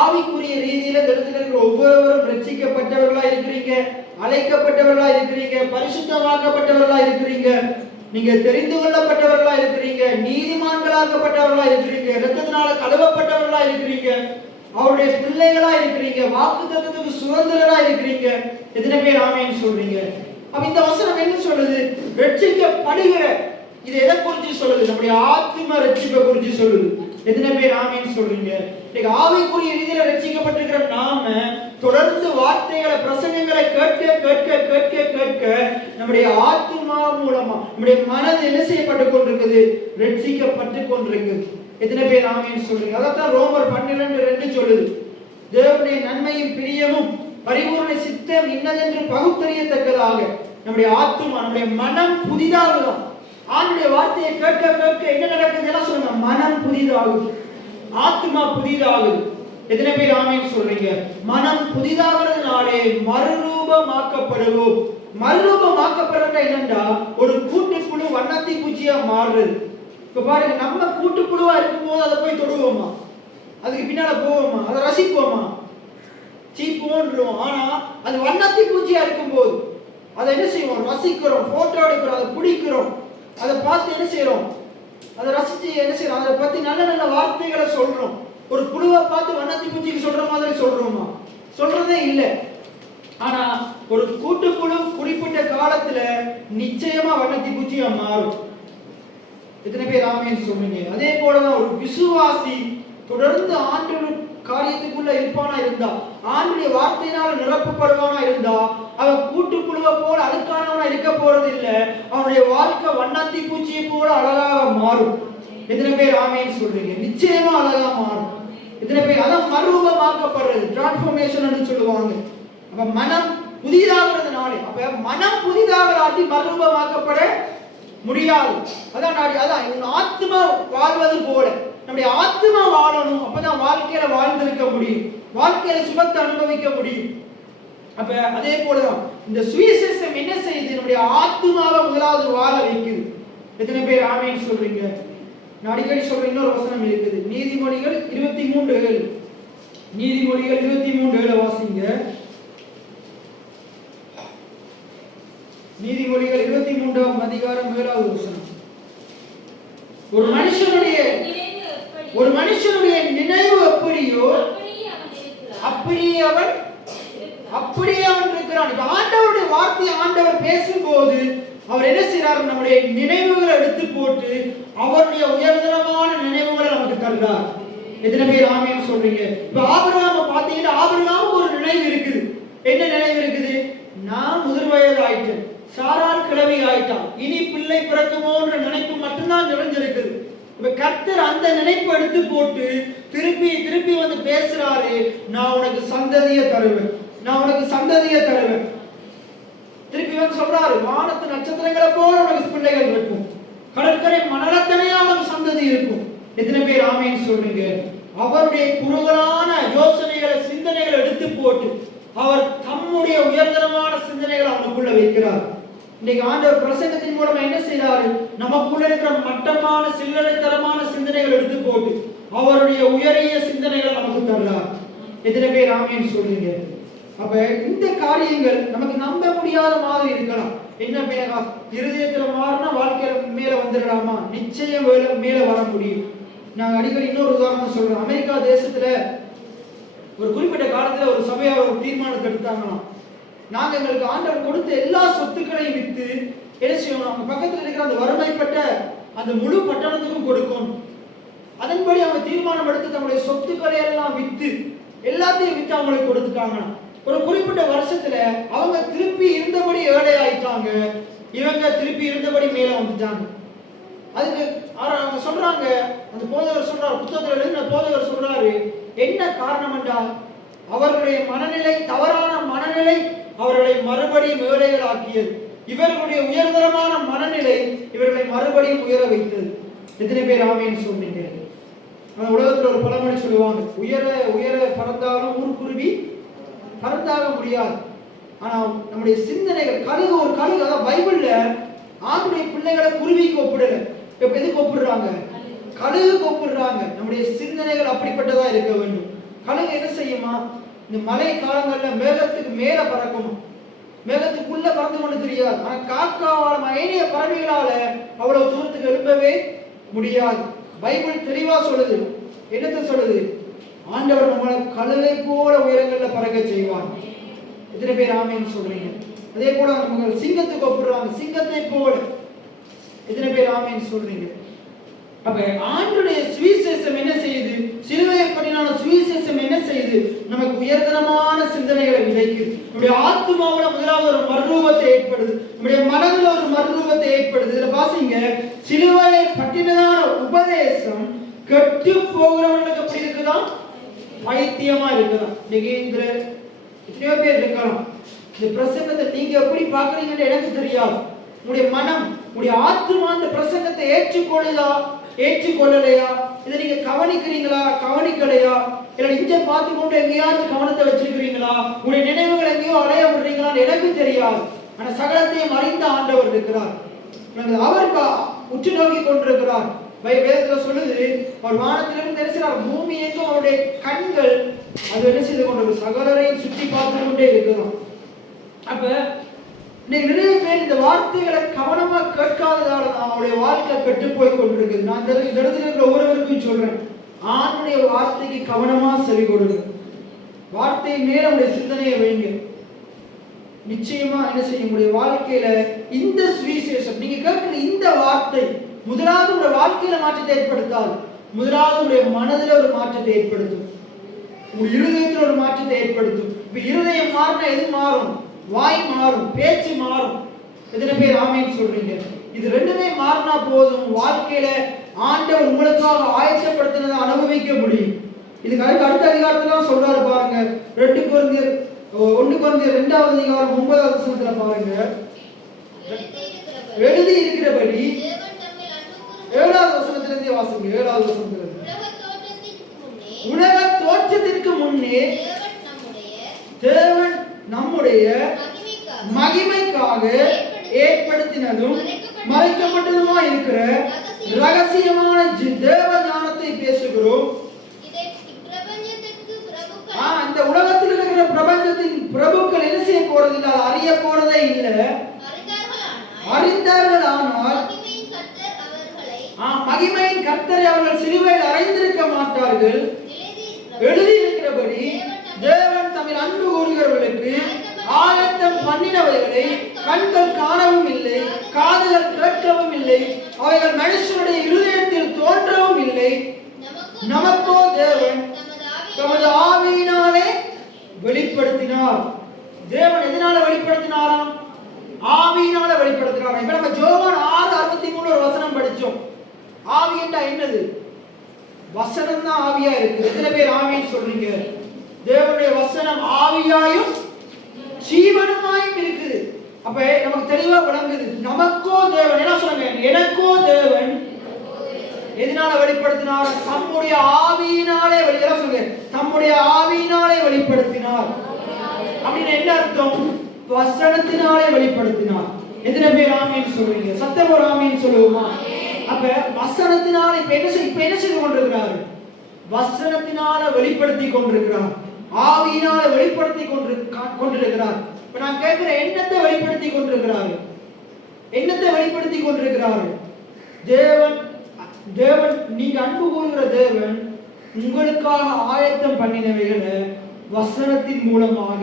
ஆவிக்குரிய ரீதியில இந்த இடத்துல இருக்கிற ஒவ்வொருவரும் ரட்சிக்கப்பட்டவர்களா இருக்கிறீங்க, அழைக்கப்பட்டவர்களா இருக்கிறீங்க, பரிசுத்தமாக்கப்பட்டவர்களா இருக்கிறீங்க, நீங்க தெரிந்து கொள்ளப்பட்டவர்களா இருக்கிறீங்க, நீதிமான்களாக்கப்பட்டவர்களா இருக்கிறீங்க, இரத்தத்தினால கழுவப்பட்டவர்களா இருக்கிறீங்க, அவருடைய பிள்ளைகளா இருக்கிறீங்க, வாக்குத்தத்தத்துக்கு சுதந்திரரா இருக்கிறீங்க. எத்தனை பேர் ஆமென் சொல்றீங்க? அப்ப இந்த வசனம் என்ன சொல்லுது? ரட்சிக்கப்படுகிற. இது எதை குறித்து சொல்லுது? நம்முடைய ஆத்ம ரட்சிப்பை குறித்து சொல்லுது. எத்தனை பேர் ஆமென் சொல்றீங்க? இன்னைக்கு ஆவிக்குரிய ரீதியில ரட்சிக்கப்பட்டிருக்கிற நாம தொடர்ந்து வார்த்தைகளை, பிரசங்கங்களை கேட்க கேட்க கேட்க கேட்க நம்முடைய ஆத்மா மூலமா நம்முடைய மனது என்ன செய்யப்பட்டு கொண்டிருக்குது? ரட்சிக்கப்பட்டு கொண்டிருக்குது. எத்தனை பேர் ஆமென் சொல்றீங்க? அதான் ரோமர் 12:2 சொல்லுது, தேவனுடைய நன்மையும் பிரியமும் பரிபூரண சித்தம் இன்னதென்று பகுத்தறியத்தக்கதாக நம்முடைய ஆத்துமா, நம்முடைய மனம் புதிதாகுதான். ஆண்டுடைய வார்த்தையை கேட்க கேட்க என்ன நடக்குது? எல்லாம் சொல்லுங்க, மனம் புதிதாகுது, ஆத்துமா புதிதாகுது. எத்தனை பேர் ஆமென் சொல்றீங்க? மனம் புதிதாகிறதுனாலே மறுரூபமாக்கப்படுவோம். மறுரூபமாக்கப்படுறது என்னண்டா, ஒரு கூட்டுப்புழு வண்ணத்தி பூச்சியா மாறுறது. இப்ப பாருங்க, நம்ம கூட்டுப்புழுவா இருக்கும்போது அதை போய் தொடுவோமா? அதுக்கு பின்னால போவோமா? அதை ரசிப்போமா? சீப்போன்றோம். ஆனா அது வண்ணத்தி பூச்சியா இருக்கும்போது அதை என்ன செய்வோம்? ரசிக்கிறோம், போட்டோ எடுக்கிறோம், அதை பிடிக்கிறோம், அதை பார்த்து என்ன செய்யறோம்? அதை ரசிச்சு என்ன செய்யறோம்? அதை பத்தி நல்ல நல்ல வார்த்தைகளை சொல்றோம். ஒரு புழுவை பார்த்து வண்ணத்தி பூச்சிக்கு சொல்ற மாதிரி சொல்றோமா? சொல்றதே இல்லை. ஆனா ஒரு கூட்டுப்புழு குறிப்பிட்ட காலத்துல நிச்சயமா வண்ணத்தி பூச்சியா மாறும். எத்தனை பேர் ஆமென் சொல்றீங்க? அதே போலதான் ஒரு விசுவாசி தொடர்ந்து ஆண்டவர் காரியத்துக்குள்ள இருப்பானா இருந்தா, ஆண்டுடைய வார்த்தையினால் நிரப்பப்படுவானா இருந்தா, அவன் கூட்டுப்புழுவை போல அழுக்கானவனா இருக்க போறது இல்ல. அவனுடைய வாழ்க்கை வண்ணத்தி பூச்சியை போல அழகாக மாறும். எத்தனை பேர் ஆமென் சொல்றீங்க? நிச்சயமா அழகா மாறும். எத்தனை பேர்? அதான் மறுரூபமாக்கப்படுறது, டிரான்ஸ்ஃபர்மேஷன் சொல்லுவாங்க. அப்ப மனம் புதிதாகிறதுனாலே, அப்ப மனம் புதிதாகலாட்டி மறுரூபமாக்கப்பட முடியாது. அதான் ஆத்மா வாழ்வது போல நம்முடைய ஆத்மா வாழணும். அப்பதான் வாழ்க்கையில வாழ்ந்திருக்க முடியும், வாழ்க்கையில சுகத்தை அனுபவிக்க முடியும். அப்ப அதே போலதான் இந்த சுவிசேஷம் என்ன செய்யுது? நம்முடைய ஆத்மாவை முதலாவது வாழ வைக்குது. எத்தனை பேர் ஆமென் சொல்றீங்க? நான் அடிக்கடி சொல்ற இன்னொரு வசனம் இருக்குது, நீதிமொழிகள் 23:7. நீதிமொழிகள் 23:7 வாசிங்க. நீதிமொழிகள் 23ஆம் அதிகாரம் 7வது வசனம். ஒரு மனுஷனுடைய நினைவு எப்படியோ அப்படியே அவன் இருக்கிறான். இப்ப ஆண்டவருடைய வார்த்தையை ஆண்டவர் பேசும்போது அவர் என்ன செய்யறாரு? நம்முடைய நினைவுகளை எடுத்து போட்டு அவருடைய உயர்தரமான நினைவுகளை நமக்கு தருகிறார். எத்தனை பேர் ஆமென் சொல்றீங்க? இப்ப ஆபிரகாமை பாத்தீங்கன்னா, ஆபிரகாமுக்கு ஒரு நினைவு இருக்குது. என்ன நினைவு இருக்குது? நான் முதிர் வயது ஆயிட்டேன், சாராள் கிழவி ஆயிட்டான், இனி பிள்ளை பிறக்குமோன்ற நினைப்பு மட்டும்தான் நிறைஞ்சிருக்குது. இப்ப கர்த்தர் அந்த நினைப்பு எடுத்து போட்டு திருப்பி திருப்பி வந்து பேசுறாரு, நான் உனக்கு சந்ததியை தருவேன், நான் உனக்கு சந்ததியை தருவேன். திருப்பி வந்து சொல்றாரு, வானத்து நட்சத்திரங்களை போல உனக்கு பிள்ளைகள் இருக்கும், கடற்கரை மணலத்தனையா உனக்கு சந்ததி இருக்கும். எத்தனை பேர் ஆமென் சொல்றீங்க? அவருடைய குறுகலான யோசனைகளை, சிந்தனைகளை எடுத்து போட்டு அவர் தம்முடைய உயர்தரமான சிந்தனைகளை அவனுக்குள்ள வைக்கிறார். இன்னைக்கு ஆண்டவர் பிரசங்கத்தின் மூலமா என்ன செய்யறாரு? நமக்குள்ள இருக்கிற மட்டமான சில்லறைத்தரமான சிந்தனைகள் எடுத்து போட்டு அவருடைய உயரிய சிந்தனைகளை நமக்கு தர்றார். எத்தனை பேர் ஆமென் சொல்றீங்க? அப்ப இந்த காரியங்கள் நமக்கு நம்ப முடியாத மாதிரி இருக்கலாம். என்ன பேரா இருதயத்துல மாறினா வாழ்க்கையில மேல வந்துடலாமா? நிச்சயம் மேல வர முடியும். நான் அடிக்கடி இன்னொரு உதாரணம் சொல்றேன். அமெரிக்கா தேசத்துல ஒரு குறிப்பிட்ட காலத்துல ஒரு சபையார் ஒரு தீர்மானத்தை எடுத்தாங்களாம். நாங்க எங்களுக்கு ஆண்டவர் கொடுத்த எல்லா சொத்துக்களையும் வித்து என்ன செய்யணும், அவங்க பக்கத்துல இருக்கிற அந்த வறுமைப்பட்ட அந்த முழு பட்டணத்துக்கும் கொடுக்கணும். அதன்படி அவங்க தீர்மானம் எடுத்து தங்களுடைய சொத்துக்களை எல்லாம் வித்து எல்லாத்தையும் வித்து அவங்களுக்கு கொடுத்துட்டாங்களாம். ஒரு குறிப்பிட்ட வருஷத்துல அவங்க திருப்பி இருந்தபடி ஏழை ஆயிட்டாங்க, இவங்க திருப்பி இருந்தபடி மேல வந்துட்டாங்க. அதுக்கு அவங்க சொல்றாங்க, அந்த போதகர் சொல்றாரு, புத்தகத்துல எழுதின போதகர் சொல்றாரு, என்ன காரணம் என்றால் அவர்களுடைய மனநிலை, தவறான மனநிலை அவர்களை மறுபடியும் ஏழைகள் ஆக்கியது. இவர்களுடைய உயர்தரமான மனநிலை இவர்களை மறுபடியும் உயர வைத்தது. எத்தனை பேர் ஆமேன்னு சொன்னீங்க? அந்த உலகத்துல ஒரு பழமொழி சொல்லுவாங்க, உயர உயர பறந்தாலும் ஊர்க்குருவி பறந்தாக முடியாது. ஆனா நம்முடைய சிந்தனைகள் கழுகு, ஒரு கழுகு, அதாவது பைபிள்ல ஆண்டுடைய பிள்ளைகளை குருவிக்கு ஒப்பிடல. இப்ப எதுக்கு ஒப்பிடுறாங்க? கழுகுக்கு ஒப்பிடுறாங்க. நம்முடைய சிந்தனைகள் அப்படிப்பட்டதா இருக்க வேண்டும். கழுகு என்ன செய்யுமா, இந்த மழை காலங்கள்ல மேகத்துக்கு மேல பறக்கணும், மேகத்துக்குள்ள பறந்து கொண்டு தெரியாது. ஆனா காக்காவால ஏனைய பறவைகளால அவ்வளவு தூரத்துக்கு எழுப்பவே முடியாது. பைபிள் தெளிவா சொல்லுது. என்னத்தை சொல்லுது? ஆண்டவர் நம்மளை கழுகை போல உயரங்கள்ல பறக்க செய்வான். எத்தனை பேர் ஆமேன்னு சொல்றீங்க? அதே போல நம்ம சிங்கத்துக்கு ஒப்பிடுறாங்க, சிங்கத்தை போல. எத்தனை பேர் ஆமேன்னு சொல்றீங்க? அப்ப ஆண்டுடைய சுவிசேஷம் என்ன செய்யுது? சிலுவையை பற்றின சுவிசேஷம் என்ன செய்யுது? நமக்கு உயர்தரமான சிந்தனைகளை விதைக்குது. நம்முடைய ஆத்மாவுல முதலாவது ஒரு மறுரூபத்தை ஏற்படுது, நம்முடைய மனதில் ஒரு மறுரூபத்தை ஏற்படுது. இதுல பாத்தீங்க, சிலுவையை பற்றினதான உபதேசம் கெட்டு போகிறவர்களுக்கு எப்படி இருக்குதான்? பைத்தியமா இருக்குதான். இன்னைக்கு இந்த எத்தனையோ பேர் இருக்கலாம், இந்த பிரசங்கத்தை நீங்க எப்படி பாக்குறீங்கன்னு எனக்கு தெரியாது. உங்களுடைய மனம், உங்களுடைய ஆத்மா அந்த பிரசங்கத்தை ஏற்றுக்கொள்ளுதா ஏற்றுக்கொள்ளலையா? இதை நீங்க கவனிக்கிறீங்களா கவனிக்கலையா? இல்லை இங்க பார்த்து கொண்டு எங்கேயாச்சும் கவனத்தை வச்சிருக்கிறீங்களா? உங்களுடைய நினைவுகள் எங்கேயோ அலைய விடுறீங்களான்னு எனக்கு தெரியாது. ஆனா சகலத்தையும் அறிந்த ஆண்டவர் இருக்கிறார். அவர் உற்று நோக்கி கொண்டிருக்கிறார். வேதத்துல சொல்லுது, அவர் வானத்திலிருந்து தெரிசிறார், பூமி எங்கும் அவருடைய கண்கள் அது என்ன செய்து கொண்டு சகலரையும் சுற்றி பார்த்து கொண்டே இருக்கிறோம். அப்ப இன்னைக்கு நிறைய பேர் இந்த வார்த்தைகளை கவனமா கேட்காததால அவருடைய வாழ்க்கை கெட்டு போய் கொண்டிருக்குது. நான் இந்த இடத்துல இருக்கிற ஒவ்வொருவருக்கும் சொல்றேன், ஆணுடைய வார்த்தைக்கு கவனமா செவி கொடுங்க. வார்த்தை மேல உடைய சிந்தனையை வைங்க. நிச்சயமா என்ன செய்ய முடியும்? வாழ்க்கையில இந்த சுவிசேஷம் நீங்க கேட்கிற இந்த வார்த்தை முதலாவது உடைய வாழ்க்கையில மாற்றத்தை ஏற்படுத்தாது, முதலாவது உடைய மனதில் ஒரு மாற்றத்தை ஏற்படுத்தும், உங்க இருதயத்தில் ஒரு மாற்றத்தை ஏற்படுத்தும். இப்ப இருதயம் மாறினா எது மாறும்? வாய் மாறும், பேச்சு மாறும். எத்தனை பேர் ஆமேன்னு சொல்றீங்க? இது ரெண்டுமே மாறினா போதும், வாழ்க்கையில ஆண்டவர் உங்களுக்காக ஆயத்தப்படுத்தினதை அனுபவிக்க முடியும். இதுக்கு அடுத்த அதிகாரத்துல சொல்றாரு பாருங்க, 1 கொரிந்தியர் 2வது அதிகாரம் 9வது வசனத்துல பாருங்க, எழுதி இருக்கிறபடி 7வது வசனத்திலிருந்து வாசிங்க. 7வது வசனத்திலிருந்து, உலக தோற்றத்திற்கு முன்னே தேவன் நம்முடைய மகிமைக்காக ஏற்படுத்தினதும் மறைக்கப்பட்டதுமா இருக்கிற ரகசியமான தேவ ஞானத்தை பேசுகிறோம். அந்த உலகத்தில் இருக்கிற பிரபஞ்சத்தின் பிரபுக்கள் என்ன செய்ய போறதில்லை, அறிய போறதே இல்லை. அறிந்தார்கள், ஆனால் மகிமையின் கர்த்தரை அவர்கள் சிலுவையில் அறைந்திருக்க மாட்டார்கள். எழுதியிருக்கிறபடி தேவன் தம்மில் அன்பு கூறுகிறவர்களுக்கு ஆயத்தம் பண்ணினவைகளை கண்கள் காணவும் இல்லை, காதுகள் கேட்கவும் இல்லை, அவைகள் மனுஷனுடைய இருதயத்தில் தோன்றவும் இல்லை. நமக்கோ தேவன் தமது ஆவியினாலே வெளிப்படுத்தினார். தேவன் எதனால வெளிப்படுத்தினாராம்? ஆவியினால வெளிப்படுத்தினாராம். இப்ப நம்ம யோவான் 6:63 ஒரு வசனம் படிச்சோம். ஆவி என்றா என்னது? வசனம் தான் ஆவியா இருக்கு. எத்தனை பேர் ஆவின்னு சொல்றீங்க? தேவனுடைய வசனம் ஆவியாயும் ஜீவனுமாயும் இருக்குது. அப்ப நமக்கு தெளிவா விளங்குது, நமக்கோ தேவன் என்ன சொல்றாங்க? எனக்கோ தேவன் எதனால வெளிப்படுத்தினார்? தம்முடைய ஆவியினாலே சொல்லுங்க, தம்முடைய ஆவியினாலே வெளிப்படுத்தினார். அப்படின்னு என்ன அர்த்தம்? வசனத்தினாலே வெளிப்படுத்தினார். எத்தனை பேர் ஆமீன் சொல்றீங்க? சத்தம் ஒரு ஆமீன் சொல்லுவோமா? அப்ப வசனத்தினால இப்ப என்ன செய்து கொண்டிருக்கிறார்? வசனத்தினால வெளிப்படுத்தி கொண்டிருக்கிறார், ஆவியினால வெளிப்படுத்தி கொண்டிருக்கிறார். இப்ப நான் கேட்கிற எண்ணத்தை வெளிப்படுத்தி கொண்டிருக்கிறார். எண்ணத்தை வெளிப்படுத்தி கொண்டிருக்கிறார் தேவன். நீங்க அன்பு கூறுகிற தேவன் உங்களுக்காக ஆயத்தம் பண்ணினவைகளை வசனத்தின் மூலமாக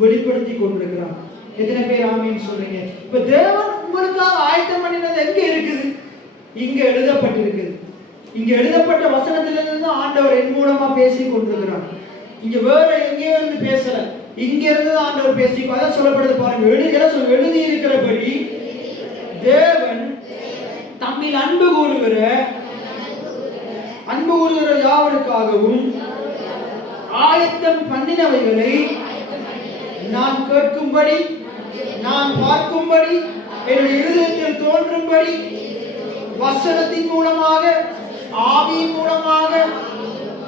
வெளிப்படுத்தி கொண்டிருக்கிறார். எத்தனை பேர் ஆமீன் சொல்றீங்க? இப்ப தேவன் உங்களுக்காக ஆயத்தம் பண்ணினது எங்க இருக்குது? இங்க எழுதப்பட்டிருக்குது. இங்க எழுதப்பட்ட வசனத்திலிருந்து தான் ஆண்டவர் என் மூலமா பேசி கொண்டிருக்கிறார். இங்க வேற எங்கேயோ இருந்து பேசல, இங்க இருந்து தான் ஆண்டவர் பேசி. அதான் சொல்லப்படுது பாருங்க, எழுதி இருக்கிறபடி தேவன் தம்மில் அன்பு கூறுகிற யாவருக்காகவும் ஆயத்தம் பண்ணினவைகளை நான் கேட்கும்படி, நான் பார்க்கும்படி, என்னுடைய இருதயத்தில் தோன்றும்படி வசனத்தின் மூலமாக, ஆவியின் மூலமாக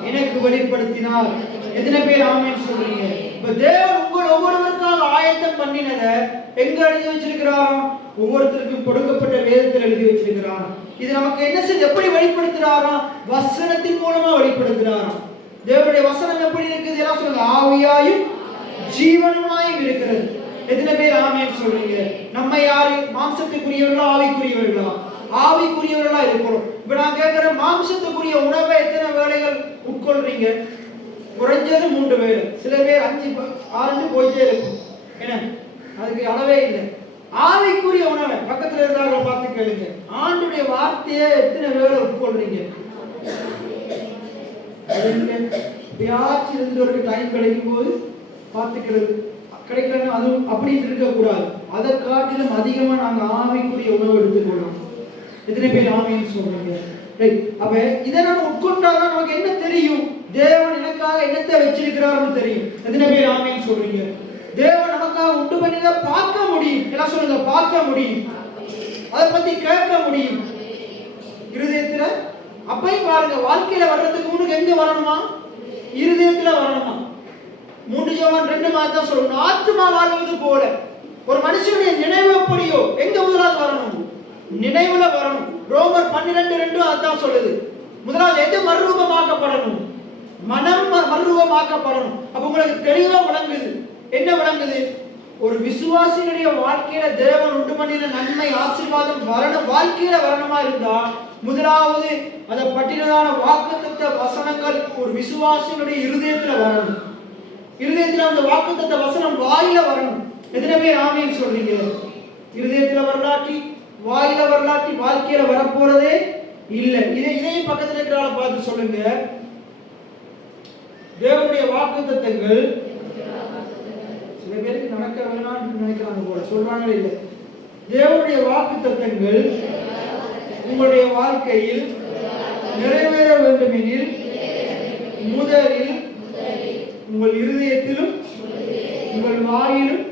எனக்கு வெளிப்படுத்தினார். எத்தனை பேர் ஆமென் சொல்றீங்க? இப்ப தேவன் உங்கள் ஒவ்வொருவருக்காக ஆயத்தம் பண்ணினதை எங்க எழுதி வச்சிருக்கிறாராம்? ஒவ்வொருத்தருக்கும் கொடுக்கப்பட்ட வேதத்தில் எழுதி வச்சிருக்கிறாராம். இது நமக்கு என்ன செய்ய, எப்படி வெளிப்படுத்துறாராம்? வசனத்தின் மூலமா வெளிப்படுத்துறாராம். தேவனுடைய வசனம் எப்படி இருக்குது? எல்லாம் சொல்லுங்க, ஆவியாயும் ஜீவனுமாயும் இருக்கிறது. எத்தனை பேர் ஆமென் சொல்றீங்க? நம்ம யாரு? மாம்சத்துக்குரியவர்களா ஆவிக்குரியவர்களா? ஆவிக்குரியவர்களா இருக்கிறோம். இப்ப நான் கேட்கிறேன், மாம்சத்துக்குரிய உணவை எத்தனை வேளைகள் உட்கொள்றீங்க? குறைஞ்சது 3 வேளை. சில பேர் 5 6 போயிட்டே இருக்கும். என்ன, அதுக்கு அளவே இல்லை. ஆவிக்குரிய உணவை பக்கத்துல இருந்தாலும் பார்த்து கேளுங்க, ஆண்டுடைய வார்த்தையை எத்தனை வேளை உட்கொள்றீங்க? எப்பயாச்சும் இருந்து ஒரு டைம் கிடைக்கும் போது பார்த்துக்கிறது, கிடைக்கலன்னு அதுவும் அப்படி இருக்கக்கூடாது. அதை காட்டிலும் அதிகமா நாங்க ஆவிக்குரிய உணவு எடுத்துக்கொள்ளணும். எத்தனை பேர் ஆவின்னு சொல்றீங்க? அப்ப இதை நம்ம உட்கொண்டாதான் நமக்கு என்ன தெரியும்? தேவன் எனக்காக என்னத்தை வச்சிருக்கிறார்னு தெரியும். எத்தனை பேர் ஆவின்னு சொல்றீங்க? தேவன் நமக்காக உண்டு பண்ணியதை பார்க்க முடியும். எல்லாம் சொல்லுங்க, பார்க்க முடியும். அதை பத்தி கேட்க முடியும் இருதயத்துல. அப்பயும் பாருங்க, வாழ்க்கையில வர்றதுக்கு முன்னுக்கு எங்க வரணுமா? இருதயத்துல வரணுமா? 3 யோவான் 2 தான் சொல்லணும், ஆத்மா வாழ்வது போல. ஒரு மனுஷனுடைய நினைவு எப்படியோ எங்க முதலாவது வரணும்? நினைவுல வரணும். ரோமர் 12:2 அதான் சொல்லுது. முதலாவது எது மறுரூபமாக்கப்படணும்? மனம் மறுரூபமாக்கப்படணும். அப்ப உங்களுக்கு தெளிவா விளங்குது. என்ன விளங்குது? ஒரு விசுவாசியுடைய வாழ்க்கையில தேவன் உண்டு பண்ணின நன்மை ஆசீர்வாதம் வரணும், வாழ்க்கையில வரணுமா இருந்தா முதலாவது அதை பற்றினதான வாக்குத்தத்த வசனங்கள் ஒரு விசுவாசியுடைய இருதயத்துல வரணும். இருதயத்துல அந்த வாக்குத்தத்த வசனம் வாயில வரணும். எத்தனை பேர் ஆமீன் சொல்றீங்க? இருதயத்துல வரலாற்றி, வாயில வரலாற்றி, வாழ்க்கையில வரப்போறதே இல்லை. இதையும் பக்கத்துல இருக்கிறால பார்த்து சொல்லுங்க, தேவனுடைய வாக்குத்தத்தங்கள் சில பேருக்கு நடக்க வேணாம்னு நினைக்கிறாங்க போல, சொல்றாங்க இல்லை. தேவனுடைய வாக்குத்தத்தங்கள் உங்களுடைய வாழ்க்கையில் நிறைவேற வேண்டுமெனில் முதலில் உங்கள் இருதயத்திலும் உங்கள் வாயிலும்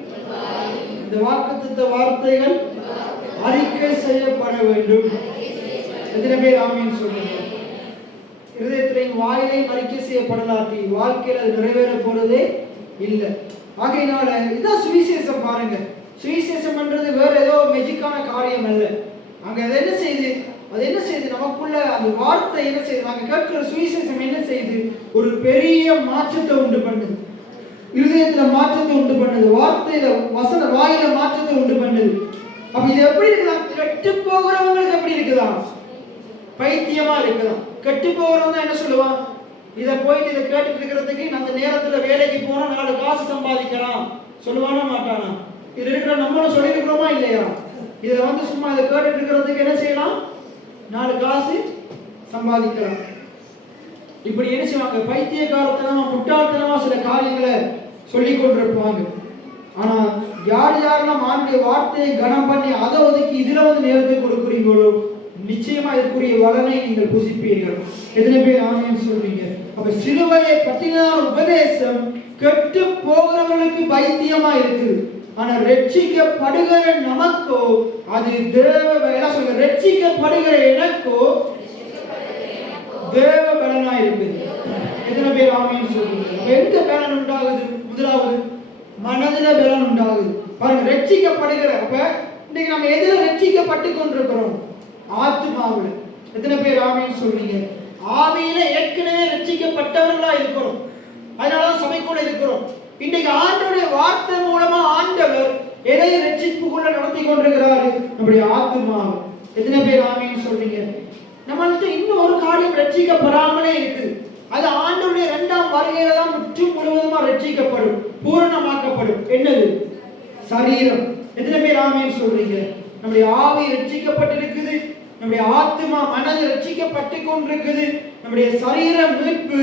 இந்த வாக்குத்தத்த வார்த்தைகள் அறிக்கை செய்யப்பட வேண்டும். எத்தனை பேர் ஆமீன் சொல்லுங்க? இருதயத்திலையும் வாயிலையும் அறிக்கை செய்யப்படலாட்டி வாழ்க்கையில் அது நிறைவேற போறதே இல்லை. ஆகையினால இதான் சுவிசேஷம். பாருங்க, சுவிசேஷம் பண்றது வேற ஏதோ மெஜிக்கான காரியம் அல்ல. அங்க அது என்ன செய்யுது? அது என்ன செய்யுது? நமக்குள்ள அந்த வார்த்தை என்ன செய்யுது? நாங்க கேட்கிற சுவிசேஷம் என்ன செய்யுது? ஒரு பெரிய மாற்றத்தை உண்டு பண்ணுது. இருதயத்துல மாற்றத்தை உண்டு பண்ணுது, வார்த்தையில வசன வாயில மாற்றத்தை உண்டு பண்ணுது. அப்ப இது எப்படி இருக்குதா? கெட்டு போகிறவங்களுக்கு எப்படி இருக்குதா? பைத்தியமா இருக்குதான். கெட்டு போகிறவங்க என்ன சொல்லுவான்? இதை போயிட்டு இதை கேட்டுட்டு இருக்கிறதுக்கு அந்த நேரத்துல வேலைக்கு போனா 4 காசு சம்பாதிக்கலாம் சொல்லுவானா மாட்டானா? இது இருக்கிற நம்மளும் சொல்லியிருக்கிறோமா இல்லையா? இதை சும்மா இதை கேட்டுட்டு இருக்கிறதுக்கு என்ன செய்யலாம்? 4 காசு சம்பாதிக்கலாம். இப்படி என்ன செய்வாங்க? பைத்தியக்காரத்தனமா முட்டாள்தனமா சில காரியங்களை சொல்லி கொண்டிருப்பாங்க. ஆனா யாரெல்லாம் ஆண்டுடைய வார்த்தையை கனம் பண்ணி அதை ஒதுக்கி இதுல நேரத்தை கொடுக்குறீங்களோ நிச்சயமா இதற்குரிய பலனை நீங்கள் புசிப்பீர்கள். எத்தனை பேர் ஆமென் சொல்றீங்க? அப்ப சிலுவையை பற்றின உபதேசம் கெட்டு போகிறவர்களுக்கு பைத்தியமா இருக்குது. ஆனா ரட்சிக்கப்படுகிற நமக்கோ அது ரட்சிக்கப்படுகிற எனக்கோ தேவ பலனா இருக்குது. எத்தனை பேர் ஆமென் சொல்றீங்க? எந்த பலன் உண்டாகுது? முதலாவது மனதில பலன் உண்டாகுது. பாருங்க, ரட்சிக்கப்படுகிற. அப்ப இன்னைக்கு நம்ம எதுல ரட்சிக்கப்பட்டு கொண்டிருக்கிறோம்? ஆத்துமாவுல. எத்தனை பேர் ஆமென் சொல்றீங்க? ஆவியில ஏற்கனவே ரட்சிக்கப்பட்டவர்களா இருக்கிறோம். அதனாலதான் சபைக்குள்ள இருக்கிறோம். இன்னைக்கு ஆண்டவருடைய வார்த்தை மூலமா ஆண்டவர் எதை ரட்சிப்புக்குள்ள நடத்தி கொண்டிருக்கிறாரு? நம்முடைய ஆத்துமாவை. எத்தனை பேர் ஆமென் சொல்றீங்க? நம்மளுக்கு இன்னும் ஒரு காரியம் ரட்சிக்கப்படாமலே இருக்குது. அது ஆண்டவருடைய இரண்டாம் வருகையில தான் முற்றும் முழுவதுமா ரட்சிக்கப்படும், பூரணமாக்கப்படும். என்னது? சரீரம். எத்தனை பேர் ஆமென் சொல்றீங்க? நம்முடைய ஆவி ரட்சிக்கப்பட்டிருக்குது, நம்முடைய ஆத்மா மனது ரட்சிக்கப்பட்டு கொண்டிருக்குது. நம்முடைய சரீரம் மீட்பு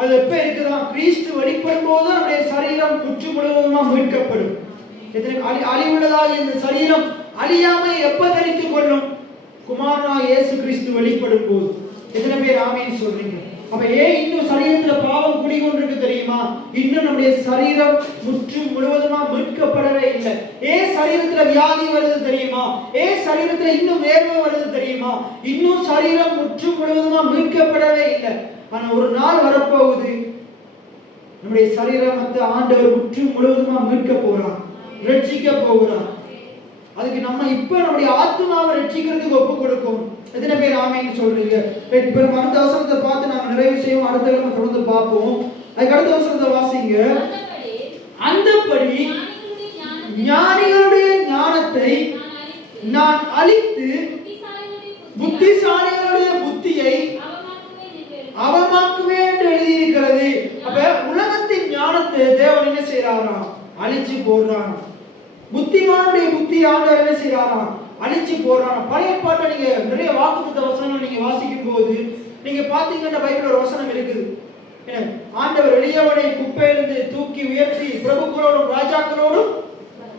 அது எப்ப இருக்குதா? கிறிஸ்து வெளிப்படும் போது நம்முடைய சரீரம் முற்று முழுவதுமா மீட்கப்படும். அழிவுள்ளதாக இந்த சரீரம் அழியாமை எப்ப தரித்துக் கொள்ளும்? குமாரனாகிய இயேசு கிறிஸ்து வெளிப்படும் போது. எத்தனை பேர் ஆமென் சொல்றீங்க? அப்ப ஏன் இன்னும் சரீரத்துல பாவம் குடிகொண்டிருக்கு தெரியுமா? இன்னும் நம்முடைய சரீரம் முற்றும் முழுவதுமா மீட்கப்படவே இல்லை. ஏன் சரீரத்துல வியாதி வருது தெரியுமா? ஏன் சரீரத்துல இன்னும் வேர்வை வருது தெரியுமா? இன்னும் சரீரம் முற்றும் முழுவதுமா மீட்கப்படவே இல்லை. ஆனா ஒரு நாள் வரப்போகுது, நம்முடைய சரீரத்தை ஆண்டவர் முற்றும் முழுவதுமா மீட்க போறார், ரட்சிக்க போகிறார். அதுக்கு நம்ம இப்ப நம்முடைய ஆத்மாவை ரட்சிக்கிறதுக்கு ஒப்பு கொடுக்கும். எத்தனை பேர் ஆமென் சொல்றீங்க? இப்ப அடுத்த வசனத்தை பார்த்து நாங்க நிறைவு செய்வோம், அடுத்த கிழமை தொடர்ந்து பார்ப்போம். அதுக்கு அடுத்த வசனத்தை வாசிங்க. அந்தபடி ஞானிகளுடைய ஞானத்தை நான் அழித்து புத்திசாலிகளுடைய புத்தியை அவமாக்குவேன் என்று எழுதியிருக்கிறது. அப்ப உலகத்தின் ஞானத்தை தேவன் என்ன செய்யறாராம்? அழிச்சு போடுறான். புத்திமானுடைய புத்தி ஆண்டவர் என்ன செய்யறாராம்? அழிச்சு போடுறான். பழைய பாட்டை நீங்க நிறைய வாக்குத்தத்த வசனங்கள் நீங்க வாசிக்கும் போது நீங்க பாத்தீங்கன்னா பைபிள் ஒரு வசனம் இருக்குது. ஆண்டவர் எளியவனை குப்பையிலிருந்து தூக்கி உயர்த்தி பிரபுக்களோடும் ராஜாக்களோடும்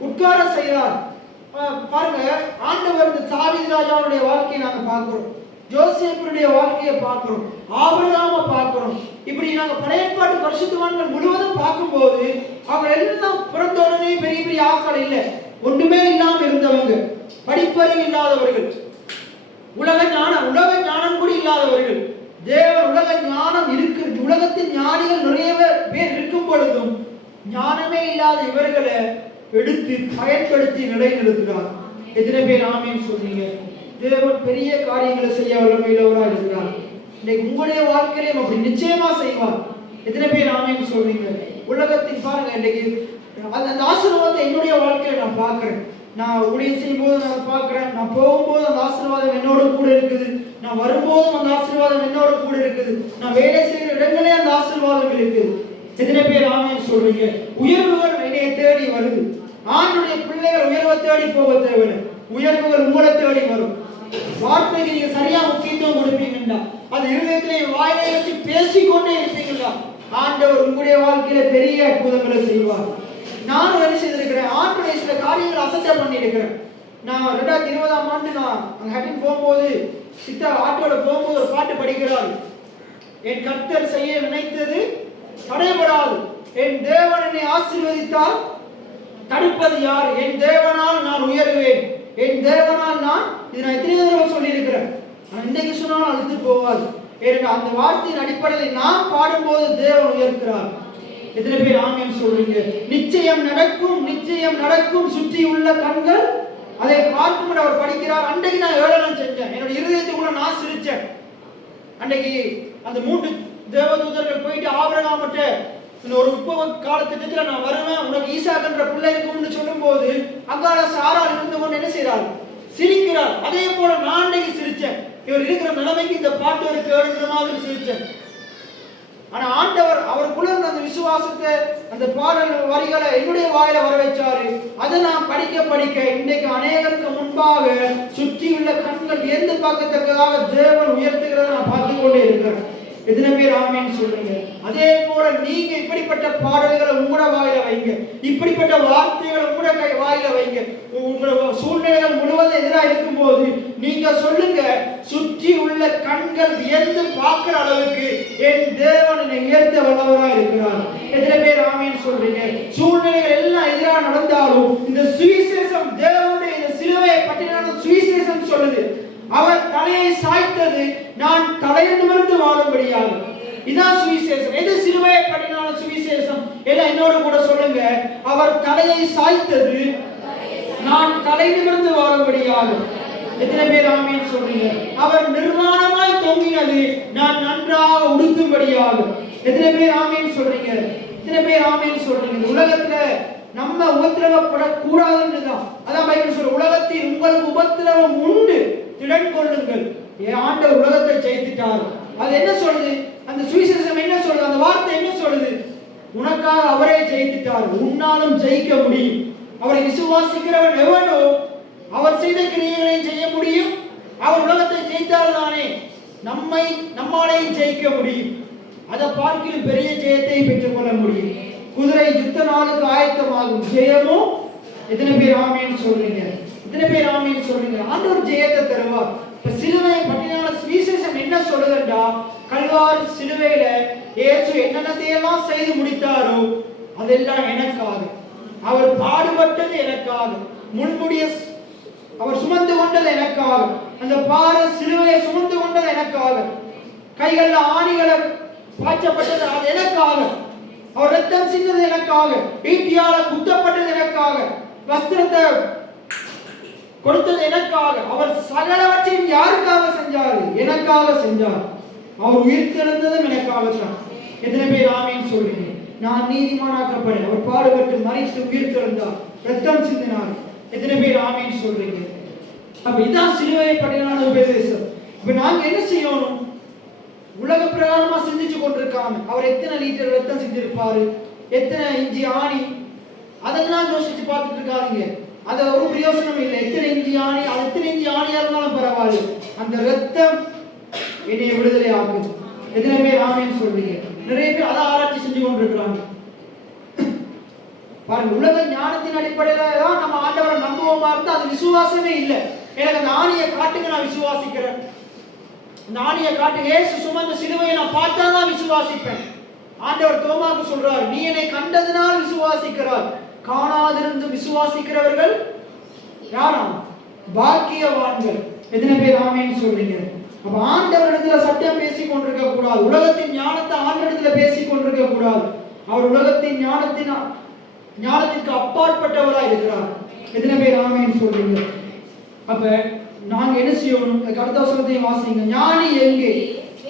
உட்கார செய்கிறார். பாருங்க, ஆண்டவர் இந்த தாவீது ராஜாவுடைய வாழ்க்கையை நாங்க பார்க்கிறோம், யோசேப்புடைய வாழ்க்கையை பார்க்கிறோம், ஆபிரகாமை பார்க்கிறோம். இப்படி நாங்க பழைய பாட்டு பரிசுத்தவான்கள் முழுவதும் பார்க்கும்போது அவங்க எல்லாம் பிறந்த உடனே பெரிய பெரிய ஆட்கள் இல்லை, ஒன்றுமே இல்லாம இருந்தவங்க, படிப்பறிவு இல்லாதவர்கள், உலக ஞானம் கூட இல்லாதவர்கள். தேவன் உலக ஞானம் இருக்கிறது, உலகத்தின் ஞானிகள் நிறைய பேர் இருக்கும் பொழுதும் ஞானமே இல்லாத இவர்களை எடுத்து பயன்படுத்தி நிலைநிறுத்துகிறார். எத்தனை பேர் ஆமென் சொல்றீங்க? தேவன் பெரிய காரியங்களை செய்ய வல்லமையுள்ளவராக இருக்கிறார். இன்னைக்கு உங்களுடைய வாழ்க்கையிலும் அப்படி நிச்சயமா செய்வார். எத்தனை பேர் ஆமென் சொல்றீங்க? உலகத்தின் பாருங்க, இன்னைக்கு அந்த ஆசீர்வாதத்தை என்னுடைய வாழ்க்கையில நான் பார்க்கிறேன். நான் ஊழியம் செய்யும் போது நான் பார்க்கிறேன், நான் போகும்போது அந்த ஆசீர்வாதம் என்னோட கூட இருக்குது, நான் வரும்போதும் அந்த ஆசீர்வாதம் என்னோட கூட இருக்குது, நான் வேலை செய்கிற இடங்களே அந்த ஆசீர்வாதம் இருக்குது. எத்தனை பேர் ஆமென் சொல்றீங்க? உயர்வுகள் என்னைய தேடி வருது. ஆண்டுடைய பிள்ளைகள் உயர்வை தேடி போக தேவையில்லை, உயர்வுகள் உங்களை தேடி வரும். வார்த்தைக்கு நீங்க சரியா முக்கியத்துவம் கொடுப்பீங்கன்னா, அது இருதயத்திலே வாயிலை வச்சு பேசிக்கொண்டே இருப்பீங்களா, ஆண்டவர் உங்களுடைய வாழ்க்கையில பெரிய அற்புதங்களை செய்வார். நானும் என்ன செய்திருக்கிறேன், ஆண்டுடைய சில காரியங்களை அசட்டை பண்ணியிருக்கிறேன். நான் 2020ஆம் ஆண்டு நான் அங்க ஹட்டின் போகும்போது சித்தா ஆட்டோட போகும்போது ஒரு பாட்டு படிக்கிறார். என் கர்த்தர் செய்ய நினைத்தது தடைபடாது, என் தேவன் என்னை ஆசீர்வதித்தால் தடுப்பது யார்? என் தேவனால் நான் உயர்வேன், என் தேவனால் நான், இது நான் எத்தனை தடவை சொல்லி இருக்கிறேன், இன்னைக்கு சொன்னாலும் அழுத்து போவாது. ஏன்னா அந்த வார்த்தையின் அடிப்படையில் நாம் பாடும்போது தேவன் உயர்க்கிறார். எத்தனை பேர் ஆமென் சொல்றீங்க? நிச்சயம் நடக்கும், நிச்சயம் நடக்கும், சுற்றி உள்ள கண்கள் அதை பார்க்கும் என்று அவர் படிக்கிறார். அன்றைக்கு நான் ஏளனம் செஞ்சேன், என்னுடைய இருதயத்துக்குள்ள நான் சிரிச்சேன். அன்றைக்கு அந்த 3 தேவதூதர்கள் போயிட்டு ஆபிரகாமிட்ட ஒரு உற்பவ காலத்திட்டத்துல நான் வருவேன், உனக்கு ஈசாக்குன்ற பிள்ளை இருக்கும்னு சொல்லும் போது அங்கால சாரால் இருந்து கொண்டு என்ன செய்யறார்? சிரிக்கிறார். அதே போல நான் அன்றைக்கு சிரிச்சேன். இவர் இருக்கிற நிலைமைக்கு இந்த பாட்டு ஒரு கேடுங்கிற மாதிரி சிரிச்சேன். ஆனா ஆண்டவர் அவருக்குள்ள அந்த விசுவாசத்தை, அந்த பாடல் வரிகளை என்னுடைய வாயில வர வச்சாரு. அதை நான் படிக்க இன்றைக்கு அநேகருக்கு முன்பாக சுற்றியுள்ள கண்கள் எந்த பார்க்கத்தக்கதாக தேவன் உயர்த்துகிறத நான் பார்த்து கொண்டே இருக்கிறேன். எத்தனை பேர் ஆமென் சொல்றீங்க? அதே போல நீங்க இப்படிப்பட்ட பாடல்களை உங்களோட வாயில வைங்க, இப்படிப்பட்ட வார்த்தைகளை உங்களோட வாயில வைங்க. உங்களோட சூழ்நிலைகள் முழுவதும் எதிராக இருக்கும் போது நீங்க சொல்லுங்க, சுற்றி உள்ள கண்கள் வியந்து பார்க்கிற அளவுக்கு என் தேவன் என்னை உயர்த்த வல்லவராக இருக்கிறார். எத்தனை பேர் ஆமென் சொல்றீங்க? சூழ்நிலைகள் எல்லாம் எதிராக நடந்தாலும் இந்த சுவிசேஷம், தேவனுடைய இந்த சிலுவையை பற்றின சுவிசேஷம் சொல்லுது, அவர் தலையை சாய்த்தது நான் தலையை நிமிர்ந்து வாழும்படியாக. இதான் சுவிசேஷம். எது சிலுவையை பற்றின சுவிசேஷம்? எல்லாம் என்னோட கூட சொல்லுங்க. அவர் தலையை சாய்த்தது நான் தலை நிமிர்ந்து வாழும்படியாக. எத்தனை பேர் ஆமென் சொல்றீங்க? அவர் நிர்வாணமாய் தொங்கினது நான் நன்றாக உடுத்தும்படியாக. எத்தனை பேர் ஆமென் சொல்றீங்க? எத்தனை பேர் ஆமென் சொல்றீங்க? உலகத்துல நம்ம உபத்திரவப்படக்கூடாதுன்னுதான். அதான் பைபிள் சொல்ற, உலகத்தில் உங்களுக்கு உபத்திரவம் உண்டு, திடன் கொள்ளுங்கள், ஆண்டவர் உலகத்தை ஜெயித்துட்டார். அது என்ன சொல்லுது? அந்த அந்த சுவிசேஷம் என்ன சொல்லுது? அந்த வார்த்தை என்ன சொல்லுது? உனக்காக அவரே ஜெயித்துட்டார், உன்னாலும் ஜெயிக்க முடியும். அவரை விசுவாசிக்கிறவன் எவனோ அவர் செய்த கிரியைகளையும் செய்ய முடியும். அவர் உலகத்தை ஜெயித்தால் தானே நம்மாலையும் ஜெயிக்க முடியும். அதை பார்க்கிலும் பெரிய ஜெயத்தை பெற்றுக் கொள்ள முடியும். குதிரை யுத்த நாளுக்கு ஆயத்தமாகும். ஜெயமோ எத்தனை பேர் ஆமேன்னு சொல்றீங்க? எத்தனை பேர் ஆமேன்னு சொல்றீங்க? ஆண்டவர் ஜெயத்தை தருவார். இப்ப சிலுவை பற்றின சுவிசேஷம் என்ன சொல்லுதுண்டா, கல்வாரி சிலுவையில இயேசு என்னென்னத்தையெல்லாம் செய்து முடித்தாரோ அதெல்லாம் எனக்காக. அவர் பாடுபட்டது எனக்காக. முன்முடிய அவர் சுமந்து கொண்டது எனக்காக. அந்த பார சிலுவையை சுமந்து கொண்டது எனக்காக. கைகள்ல ஆணிகளை பாய்ச்சப்பட்டது அது எனக்காக. அவர் ரத்தம் சிந்தது எனக்காக. ஈட்டியால குத்தப்பட்டது எனக்காக. வஸ்திரத்தை கொடுத்தது எனக்காக. அவர் சகலவற்றையும் யாருக்காக செஞ்சாரு? எனக்காக செஞ்சார். அவர் உயிர் தெழுந்ததும் எனக்காகத்தான். எத்தனை பேர் ஆமேன்னு சொல்றீங்க? நான் நீதிமானாக்கப்பட்டேன். அவர் பாடுபட்டு மரித்து உயிர் தெழுந்தார், ரத்தம் சிந்தினார். எத்தனை பேர் ஆமேன்னு சொல்றீங்க? அப்ப இதான் சிலுவையை பற்றின உபதேசம். இப்ப நாங்க என்ன செய்யணும்? உலக பிரகாரமா சிந்திச்சு கொண்டிருக்காம அவர் எத்தனை லிட்டர் ரத்தம் சிந்திருப்பாரு, எத்தனை இஞ்சி ஆணி, அதெல்லாம் யோசிச்சு பார்த்துட்டு இருக்காதீங்க. அது ஒரு பிரயோசனம் இல்லை. எத்தனை இஞ்சி ஆணி, அது எத்தனை இஞ்சி ஆணியா இருந்தாலும் பரவாயில்ல, அந்த ரத்தம் என்னை விடுதலை ஆகுது. எத்தனை பேர் ஆமேன்னு சொல்றீங்க? நிறைய பேர் அதை ஆராய்ச்சி செஞ்சு கொண்டிருக்கிறாங்க. பாருங்க, உலக ஞானத்தின் அடிப்படையில தான் நம்ம ஆண்டவரை நம்புவோமா இருந்தா அது விசுவாசமே இல்லை. எனக்கு அந்த ஆணியை காட்டுங்க, நான் விசுவாசிக்கிறேன். அந்த ஆணியை காட்டு, இயேசு சுமந்த சிலுவையை நான் பார்த்தா தான் விசுவாசிப்பேன். ஆண்டவர் தோமாவுக்கு சொல்றார், நீ என்னை கண்டதினால் விசுவாசிக்கிறார், காணாதிருந்து விசுவாசிக்கிறவர்கள் யாராம்? பாக்கியவான்கள். எத்தனை பேர் ஆமேன்னு சொல்றீங்க? அப்ப ஆண்டவரிடத்துல சட்டம் பேசிக் கொண்டிருக்க கூடாது. உலகத்தின் ஞானத்தை ஆண்டவரிடத்துல பேசிக் கொண்டிருக்க கூடாது. அவர் உலகத்தின் ஞானத்திற்கு அப்பாற்பட்டவராக இருக்கிறார். எத்தனை பேர் ஆமேன்னு சொல்றீங்க? அப்ப நாங்க என்ன செய்யணும்? கர்த்தவசனத்தையும் வாசிங்க. ஞானி எங்கே?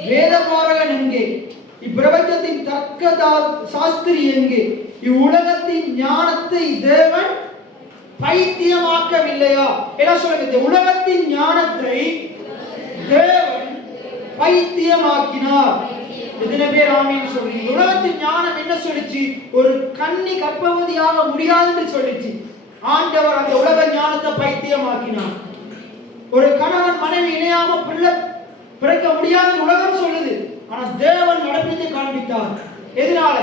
வேதபாரகன் எங்கே? இப்பிரபஞ்சத்தின் தர்க்க சாஸ்திரி எங்கே? இவ்வுலகத்தின் ஞானத்தை தேவன் பைத்தியமாக்கவில்லையா? என்ன சொல்லுங்க? உலகத்தின் ஞானத்தை தேவன் பைத்தியமாக்கினார். எத்தனை பேர் ஆமேன்னு சொல்றீங்க? உலகத்தின் ஞானம் என்ன சொல்லிச்சு? ஒரு கன்னி கர்ப்பவதியாக முடியாதுன்னு சொல்லிச்சு. ஆண்டவர் அந்த உலக ஞானத்தை பைத்தியமாக்கினார். ஒரு கணவன் மனைவி இணையாம பிள்ளை பிறக்க முடியாதுன்னு உலகம் சொல்லுது. ஆனா தேவன் நடப்பித்து காண்பித்தார். எதனால?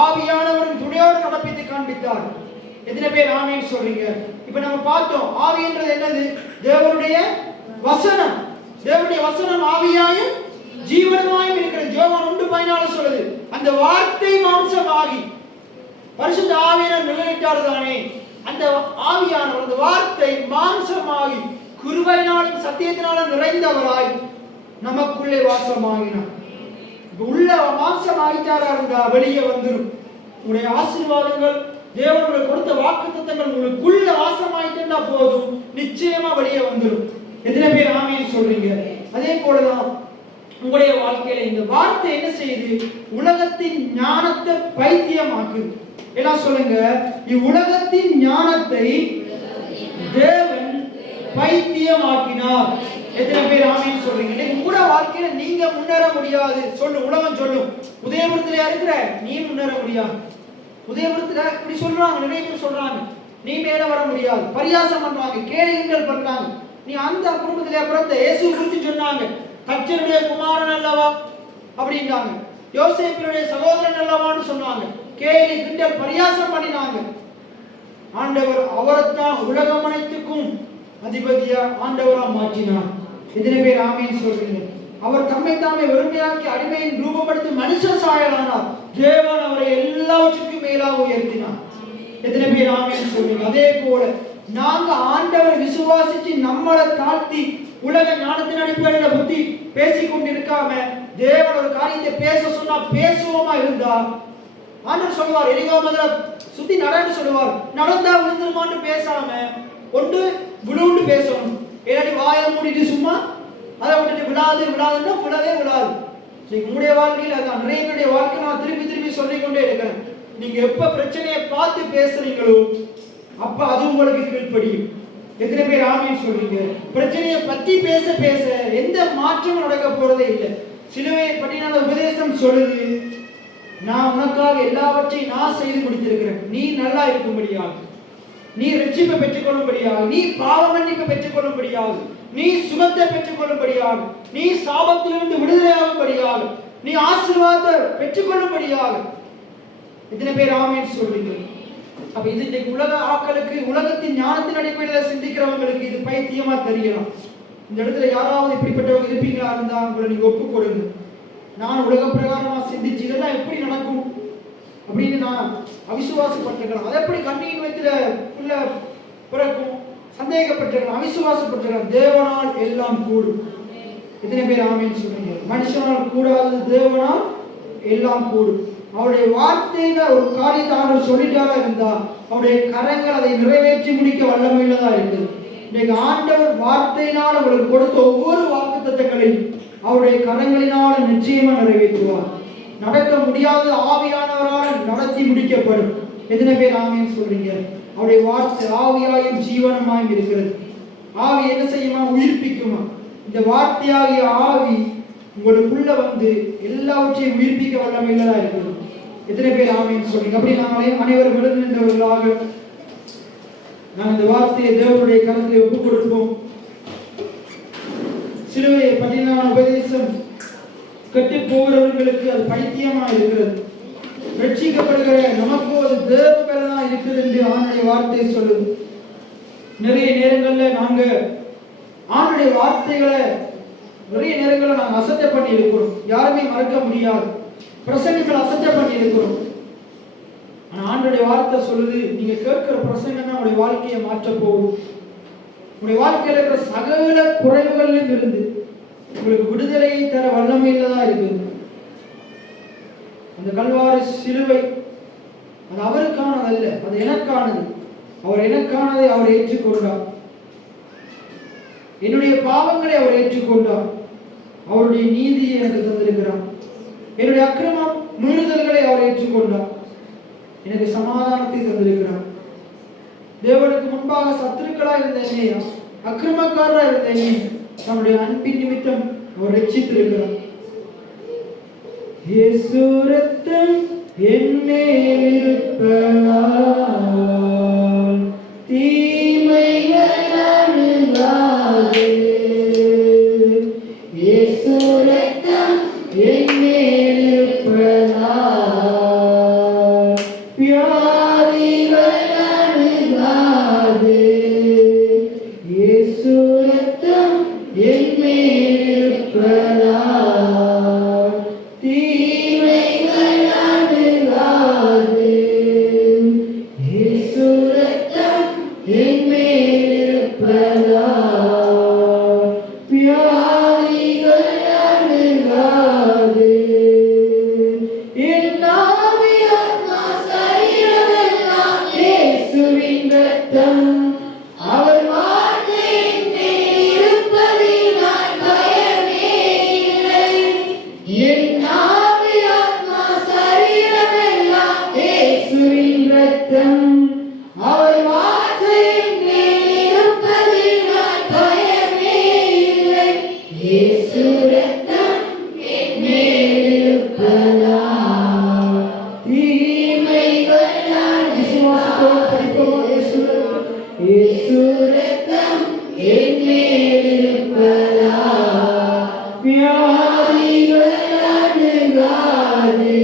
ஆவியானவரின் துணையோடு நடப்பித்து காண்பித்தார். எத்தனை பேர் ஆமேன்னு சொல்றீங்க? இப்ப நம்ம பார்த்தோம், ஆவின்றது என்னது? தேவனுடைய வசனம். தேவனுடைய வசனம் ஆவியாயும் ஜீவனமாயும் இருக்கிறது. யோவான் 1:14 சொல்லுது, அந்த வார்த்தை மாம்சமாகி பரிசுத்த ஆவியானவர் நிலையிட்டார் தானே. அந்த ஆவியானவர், அந்த வார்த்தை மாம்சமாகி கிருபையினாலும் சத்தியத்தினாலும் நிறைந்தவராய் நமக்குள்ளே வாசமாகினார். உள்ள மாம்சம் ஆகிட்டாரா இருந்தா வெளியே வந்துடும். உங்களுடைய ஆசீர்வாதங்கள், தேவனுடைய கொடுத்த வாக்குத்தத்தங்கள் உங்களுக்குள்ள வாசமாயிட்டா போதும், நிச்சயமா வெளியே வந்துடும். எத்தனை பேர் ஆமேன்னு சொல்றீங்க? அதே போலதான் உங்களுடைய வாழ்க்கையில இந்த வார்த்தை என்ன செய்யுது? உலகத்தின் ஞானத்தை பைத்தியமாக்குது. எல்லாம் சொல்லுங்க, இவ்வுலகத்தின் ஞானத்தை தேவன் பைத்தியமாக்கினார். எத்தனை பேர் ஆமேன்னு சொல்றீங்க? உங்களோட வாழ்க்கையில நீங்க முன்னேற முடியாது. சொல்லு, உலகம் சொல்லும். உதயபுரத்துல இருக்கிற நீ முன்னேற முடியாது. உதயபுரத்துல இப்படி சொல்றாங்க, நிறைய பேர் சொல்றாங்க, நீ மேல வர முடியாது. பரியாசம் பண்றாங்க, கேள்விகள் பண்றாங்க. நீ அந்த குடும்பத்திலே பிறந்த இயேசு குறித்து சொன்னாங்க, தச்சனுடைய குமாரன் அல்லவா அப்படின்றாங்க, யோசேப்பினுடைய சகோதரன் அல்லவான்னு சொன்னாங்க. கேலி கிண்டல் பரியாசம் பண்ணினாங்க. ஆண்டவர் அவரைத்தான் உலகம் அனைத்துக்கும் அதிபதியா ஆண்டவரா மாற்றினார். எத்தனை பேர் ஆமேன்னு சொல்றீங்க? அவர் தம்மை தாமே வெறுமையாக்கி அடிமையின் ரூபப்படுத்தி மனுஷ சாயலானார். தேவன் அவரை எல்லாவற்றுக்கும் மேலாக உயர்த்தினார். எத்தனை பேர் ஆமேன்னு சொல்றீங்க? அதே போல நாங்க ஆண்டவரை விசுவாசிச்சு நம்மளை தாழ்த்தி உலக ஞானத்தின் அடிப்படையில புத்தி பேசிக்கொண்டு இருக்காம தேவன் ஒரு காரியத்தை பேச சொன்னா பேசுவோமா இருந்தா, ஆண்டவர் சொல்லுவார், எரிகோ முதல்ல சுத்தி நடன்னு சொல்லுவார். நடந்தா விழுந்துருமான்னு பேசாம ஒன்று விழுந்து பேசணும். ஏன்னாடி வாயை மூடிட்டு சும்மா அதை விட்டுட்டு விடாதுன்னா விடவே விடாது. உங்களுடைய வாழ்க்கையில் அதான் நிறைய பேருடைய வாழ்க்கை நான் திருப்பி சொல்லிக்கொண்டே இருக்கிறேன். நீங்க எப்ப பிரச்சனையை பார்த்து பேசுறீங்களோ அப்ப அது உங்களுக்கு கீழ்ப்படியும். எத்தனை பேர் ஆமேன்னு சொல்றீங்க? பிரச்சனையை பத்தி பேச எந்த மாற்றமும் நடக்க போறதே இல்லை. சிலுவையை பற்றின உபதேசம் சொல்லுது, நான் உனக்காக எல்லாவற்றையும் நான் செய்து முடித்திருக்கிறேன். நீ நல்லா இருக்கும்படியாக, நீ ரட்சிப்பை பெற்றுக் கொள்ளும்படியாக, நீ பாவ மன்னிப்பை பெற்றுக் கொள்ளும்படியாக, நீ சுகத்தை பெற்றுக் கொள்ளும்படியாக, நீ சாபத்திலிருந்து விடுதலையாகும்படியாக, நீ ஆசீர்வாதத்தை பெற்றுக் கொள்ளும்படியாக. எத்தனை பேர் ஆமென் சொல்றீங்க? அப்ப இது இன்னைக்கு உலக ஆட்களுக்கு, உலகத்தின் ஞானத்தின் அடிப்படையில் சிந்திக்கிறவங்களுக்கு இது பைத்தியமா தெரியலாம். இந்த இடத்துல யாராவது இப்படிப்பட்டவங்க இருப்பீங்களா இருந்தா உங்களை நீங்க ஒப்பு கொடுங்க. நான் உலக பிரகாரமா சிந்திச்சு இதெல்லாம் எப்படி நடக்கும் அப்படின்னு நான் அவிசுவாசப்பட்டிருக்கலாம். அதை எப்படி கண்ணியின் வயிற்றுல உள்ள பிறக்கும் சந்தேகப்பட்டிருக்கலாம், அவிசுவாசப்பட்டிருக்கலாம். தேவனால் எல்லாம் கூடும். எத்தனை பேர் ஆமென் சொல்றீங்க? மனுஷனால் கூடாதது தேவனால் எல்லாம் கூடும். அவருடைய வார்த்தையில ஒரு காரியத்தை ஆண்டவர் சொல்லிட்டாரா இருந்தா அவருடைய கரங்கள் அதை நிறைவேற்றி முடிக்க வல்லமையுள்ளதா இருக்குது. இன்னைக்கு ஆண்டவர் வார்த்தையினால் உங்களுக்கு கொடுத்த ஒவ்வொரு வாக்குத்தத்தங்களையும் அவருடைய கரங்களினால் நிச்சயமா நிறைவேற்றுவார். நடக்க முடியாத ஆவியானவரால் நடத்தி முடிக்கப்படும். எத்தனை பேர் ஆமென் சொல்றீங்க? அவருடைய வார்த்தை ஆவியாயும் ஜீவனமாயும் இருக்கிறது. ஆவி என்ன செய்யுமா? உயிர்ப்பிக்குமா. இந்த வார்த்தையாகிய ஆவி உங்களுக்குள்ள வந்து எல்லாவற்றையும் உயிர்ப்பிக்க வல்லமையுள்ளதா இருக்குது. எத்தனை பேர் ஆமென் சொல்றீங்க? அப்படி நாங்களே அனைவரும் எழுந்து நின்றவர்களாக நாம் இந்த வார்த்தையை தேவனுடைய கரத்தில் ஒப்புக் கொடுப்போம். சிலுவையை பற்றின உபதேசம் கெட்டு போகிறவர்களுக்கு அது பைத்தியமா இருக்கிறது. ரட்சிக்கப்படுகிற நமக்கு அது தேவ பலனா இருக்குது என்று ஆண்டுடைய வார்த்தை சொல்லுது. நிறைய நேரங்கள்ல நாங்க ஆண்டுடைய வார்த்தைகளை நிறைய நேரங்களில் நாங்கள் அசட்டை பண்ணி இருக்கிறோம். யாருமே மறக்க முடியாது. பிரசங்கங்கள் அசட்டை பண்ணி இருக்கிறோம். ஆனால் ஆண்டுடைய வார்த்தை சொல்லுது, நீங்க கேட்கிற பிரசங்கம் தான் உங்களுடைய வாழ்க்கையை மாற்ற போகும். உங்களுடைய வாழ்க்கையில் இருக்கிற சகல குறைவுகளிலும் இருந்து உங்களுக்கு விடுதலையை தர வல்லமையில்தான் இருக்குது. அந்த கல்வாரி சிலுவை அது அவருக்கானது அல்ல, அது எனக்கானது. அவர் எனக்கானதை அவர் ஏற்றுக்கொண்டார். என்னுடைய பாவங்களை அவர் ஏற்றுக்கொண்டார். அவருடைய நீதியை எனக்கு தந்திருக்கிறார். என்னுடைய அக்கிரமம் மீறுதல்களை அவர் ஏற்றுக்கொண்டார். எனக்கு சமாதானத்தை தந்திருக்கிறார். தேவனுக்கு முன்பாக சத்துருக்களா இருந்த என்னை, அக்கிரமக்காரரா இருந்த என்னை நம்முடைய அன்பின் நிமித்தம் அவர் ரட்சித்திருக்கிறார். இயேசு ரத்தம் என் மேல் இருப்பதால் தீமைகள் அணுகாது. இயேசு ரத்தம் என் மேல் இருப்பதால் வியாதிகள் அணுகாது. இயேசு ரத்தம் என் மேல் இருப்பதால் தீமைகள் அணுகாது. இயேசு ரத்தம் என் மேல் இருப்பதால் வியாதிகள் அணுகாது. என் ஆவி ஆத்மா சரீரமெல்லாம் இயேசுவின் ரத்தம் அவர் வார்த்தையின் மேல் இருப்பதினால் பயமே இல்லை. என் ஆவி ஆத்மா சரீரமெல்லாம் இயேசுவின் ரத்தம் அவர் வார்த்தையின் மேல் இருப்பதினால் பயமே இல்லை. இயேசு ரத்தம் என் மேல் இருப்பதால் தீமைகள் விசுவாசத்தோடு படிப்போம். இயேசு ரத்தம் என் மேல் இருப்பதால் வியாதிகள் அணுகாது.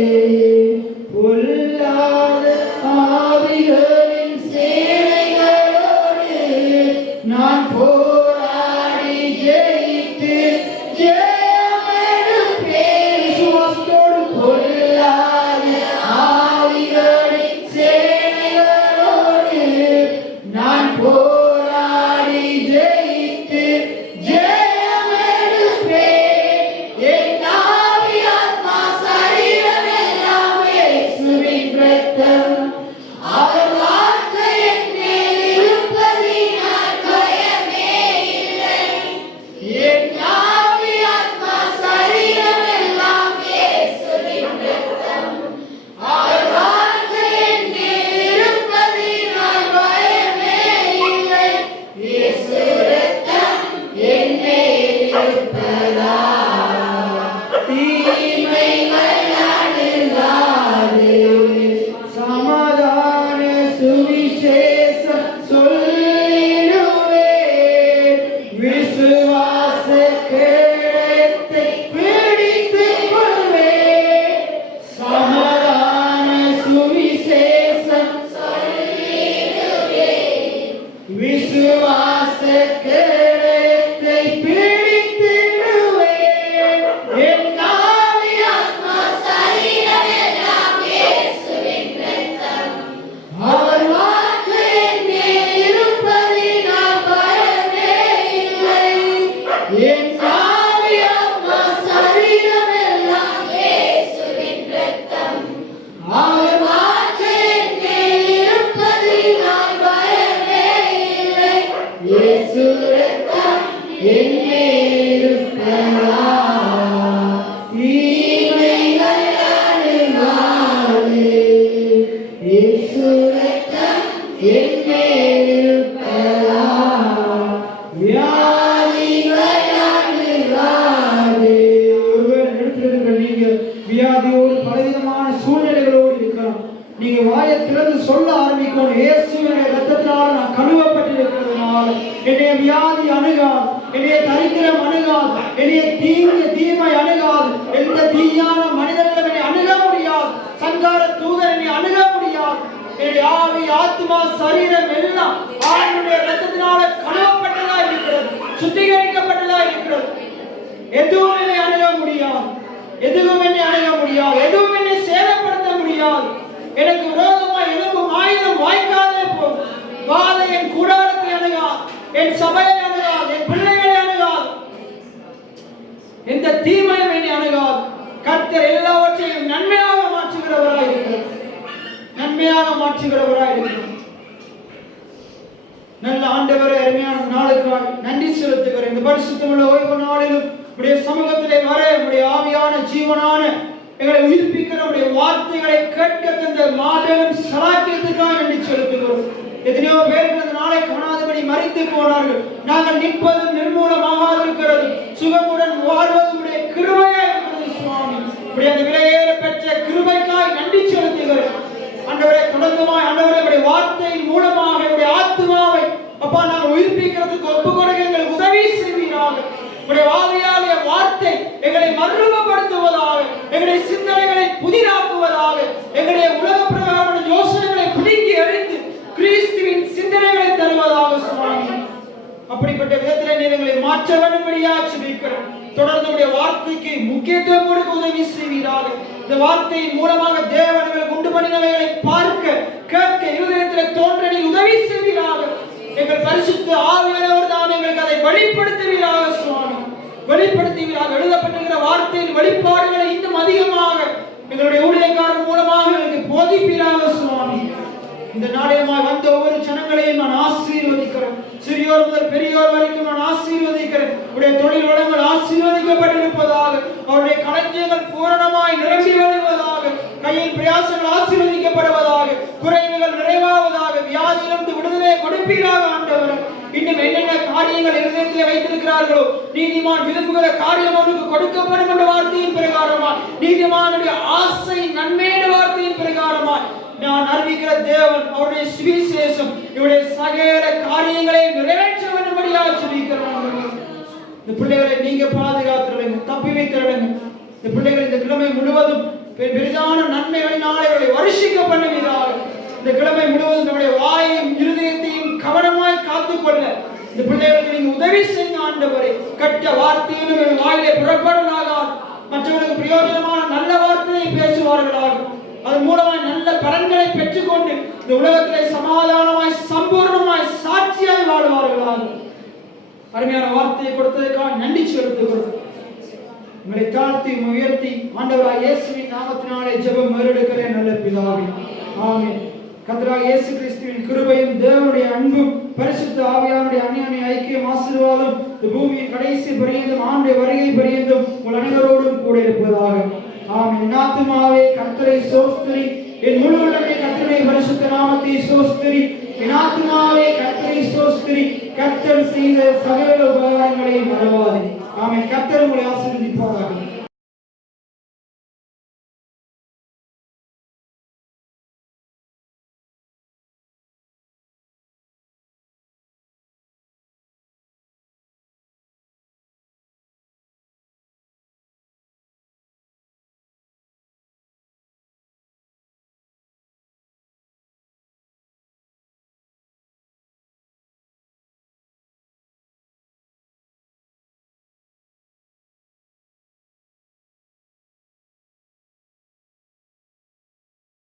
பொல்லாத ஆவிகளின் சேனைகளோடு நான் போராடி ஜெயித்து ஜெயமெடுப்பேன். விசுவாசத்தோடு பொல்லாத ஆவிகளின் சேனைகளோடு நான் போராடி ஜெயித்து ஜெயமெடுப்பேன். என் ஆவி ஆத்மா சரீரமெல்லாம் இயேசுவின் ரத்தம் அவர் வார்த்தை என் மேல் இருப்பதினால் பயமே இல்லை. என் ஆவி ஆத்மா சரீரமெல்லாம் இயேசுவின் ரத்தம் அவர் வார்த்தை என் மேல் இருப்பதினால் பயமே இல்லை. விசுவாச கேடயத்தை பிடித்திடுவேன். என் ஆவி ஆத்மா சரீரமெல்லாம் இயேசுவின் இரத்தம். அவர் வாக்கு என்னில் இருப்பதினால் பயமே இல்லை. என் ஆவி ஆத்மா சரீரமெல்லாம் இயேசுவின் இரத்தம். அவர் வாக்கு என்னில் இருப்பதினால் பயமே இல்லை. இயேசு இரத்தம் என்னில் இருப்பதால் தீமைகள் அணுகாது. இயேசு இரத்தம் என்னில் இருப்பதால் வியாதிகள் அணுகாது. ஒருவேளை நினைத்திருக்கிற நீங்க வியாதியோடு பலவிதமான சூழ்நிலைகளோடு இருக்கலாம். நீங்க வாயை திறந்து சொல்ல ஆரம்பிக்கணும். இயேசுவின் இரத்தத்தினால் நான் கழுவப்பட்டிருக்கிறதுனால என்னுடைய வியாதி அணுகாது, என்னுடைய தரித்திரம் அணுகாது, என்னுடைய தீமை அணுகாது. எந்த தீயான மனிதர்களும் என்னை அணுக முடியாது. சங்கார தூதர் என்னை அணுக முடியாது. என்னுடைய ஆவி ஆத்மா சரீரம் எல்லாம் ஆண்டவருடைய இரத்தத்தினால கழுவப்பட்டதா இருக்கிறது, சுத்திகரிக்கப்பட்டதா இருக்கிறது. எதுவும் என்னை அணுக முடியாது, எதுவும் என்னை அணுக முடியாது, எதுவும் என்னை சேதப்படுத்த முடியாது. எனக்கு விரோதமாய் எழும்பும் ஆயுதம் வாய்க்காதே போகும். வாதை என் கூடாரத்தை அணுகாது, என் சபையை அணுகாது, என் பிள்ளைகளை அணுகாது, எந்த தீமையும் என்னை அணுகாது. கர்த்தர் எல்லாவற்றையும் நன்மையாக மாற்றுகிறவராய் இருக்கிறார், நன்மையாக மாற்றுகிறவராய் இருக்கிறார். நல்ல ஆண்டவரே, அருமையான நாளுக்காய் நன்றி செலுத்துகிறேன். இந்த பரிசுத்தமுள்ள ஓய்வு நாளிலும் உடைய சமூகத்திலே வர உடைய ஆவியான ஜீவனான எங்களை உயிர்ப்பிக்கிற உடைய வார்த்தைகளை கேட்க தந்த மாபெரும் சலாக்கியத்துக்காக நன்றி செலுத்துகிறோம். எத்தனையோ பேர்கள் இந்த நாளை காணாதபடி மரித்து போனார்கள். நாங்கள் நிற்பதும் நிர்மூலமாக இருக்கிறது, சுகமுடன் வாழ்வதும் உடைய கிருபையாக இருக்கிறது. சுவாமி, உடைய அந்த விலையேற பெற்ற கிருபைக்காய் நன்றி செலுத்துகிறேன். ஆண்டவரே, தொடர்ந்துமாய் ஆண்டவரே உடைய வார்த்தையின் மூலமாக உடைய ஆத்மாவை அப்பா நாங்கள் உயிர்ப்பிக்கிறதுக்கு ஒப்புக் கொடுக்க எங்களுக்கு உதவி செய்வீராக. உடைய ஆவியாகிய வார்த்தை எங்களை மறுரூபப்படுத்துவதாக, எங்களுடைய சிந்தனைகளை புதிதாக்குவதாக, எங்களுடைய உலக பிரகாரமான யோசனைகளை பிடுங்கி எறிந்து கிறிஸ்துவின் சிந்தனைகளை தருவதாக. சுவாமி, அப்படிப்பட்ட விதத்தில் நீர் எங்களை மாற்ற வேண்டும்படியாக ஜெபிக்கிறோம். தொடர்ந்து உடைய வார்த்தைக்கு முக்கியத்துவம் கொடுக்க உதவி செய்வீராக. இந்த வார்த்தையின் மூலமாக தேவன் உண்டு பண்ணினவைகளை பார்க்க கேட்க இருதயத்தில் தோன்ற நீர் உதவி செய்வீராக. எங்கள் பரிசுத்த ஆவியானவர் தாம் எங்களுக்கு அதை வெளிப்படுத்துவீராக. சுவாமி, வெளிப்படுத்துவீராக. எழுதப்பட்டிருக்கிற வார்த்தையின் வெளிப்பாடுகளை இன்னும் அதிகமாக எங்களுடைய ஊழியக்காரர் மூலமாக எங்களுக்கு போதிப்பீராக. சுவாமி, இந்த நாடகமாக வந்த ஒவ்வொரு ஜனங்களையும் நான் ஆசீர்வதிக்கிறேன். சிறியோர் முதல் பெரியோர் வரைக்கும் நான் ஆசீர்வதிக்கிறேன். உடைய தொழில் வளங்கள் ஆசீர்வதிக்கப்பட்டிருப்பதாக, அவருடைய களஞ்சியங்கள் பூரணமாய் நிரம்பி வருவதாக, கையில் பிரயாசங்கள் ஆசீர்வதிக்கப்படுவதாக, குறைவுகள் நிறைவாவதாக, வியாதியிலிருந்து விடுதலை கொடுப்பீராக. ஆண்டவர், இன்னும் என்னென்ன காரியங்கள் இருதயத்தில் வைத்திருக்கிறார்களோ, நீதிமான் விரும்புகிற காரியம் அவனுக்கு கொடுக்கப்படும் என்ற வார்த்தையின் பிரகாரமாய், நீதிமானுடைய ஆசை நன்மையான வார்த்தையின் பிரகாரமாய் நான் அறிவிக்கிற தேவன் அவருடைய சுவிசேஷம் இவருடைய சகல காரியங்களை நிறைவேற்ற வேண்டும்படியாக ஜெபிக்கிறோம். இந்த பிள்ளைகளை நீங்க பாதுகாத்துறீங்க, தப்பி வைத்துறீங்க. இந்த பிள்ளைகள் இந்த கிழமை முழுவதும் பெரிதான நன்மைகளினாலே இவர்களை வருஷிக்க பண்ணுவீராக. இந்த கிழமை முழுவதும் நம்முடைய வாயையும் இருதயத்தையும் கவனமாய் காத்துக்கொள்ள இந்த பிள்ளைகளுக்கு நீங்க உதவி செய்ய. ஆண்டவரே, கட்ட வார்த்தையிலும் வாயிலே புறப்படலாக, மற்றவர்களுக்கு பிரயோஜனமான நல்ல வார்த்தையை பேசுவார்களாக. அதன் மூலமாய் நல்ல பலன்களை பெற்றுக்கொண்டு இந்த உலகத்திலே சமாதானமாய் சம்பூர்ணமாய் சாட்சியாய் வாழ்வார்களாக. அருமையான வார்த்தையை கொடுத்ததற்காக நன்றி செலுத்துகிறோம். உங்களை தாழ்த்தி உயர்த்தி ஆண்டவராய் இயேசுவின் நாமத்தினாலே ஜெபம் ஏறெடுக்கிறேன் நல்ல பிதாவே, ஆமென். கர்த்தராகிய இயேசு கிறிஸ்துவின் கிருபையும் தேவனுடைய அன்பும் பரிசுத்த ஆவியானுடைய அந்யோன்ய ஐக்கியம் ஆசீர்வாதம் இந்த பூமியின் கடைசி பரியந்தம் ஆண்டுடைய வருகை பரியந்தம் உங்கள் அனைவரோடும் கூட இருப்பதாக. ஆமென். என் ஆத்துமாவே கர்த்தரை ஸ்தோத்திரி, என் முழு உள்ளமே கர்த்தருடைய பரிசுத்த நாமத்தை ஸ்தோத்திரி. என் ஆத்துமாவே கர்த்தரை ஸ்தோத்திரி, கர்த்தர் செய்த சகல உபகாரங்களை மறவாதே. ஆமென். கர்த்தர் உங்களை ஆசீர்வதிப்பாராக.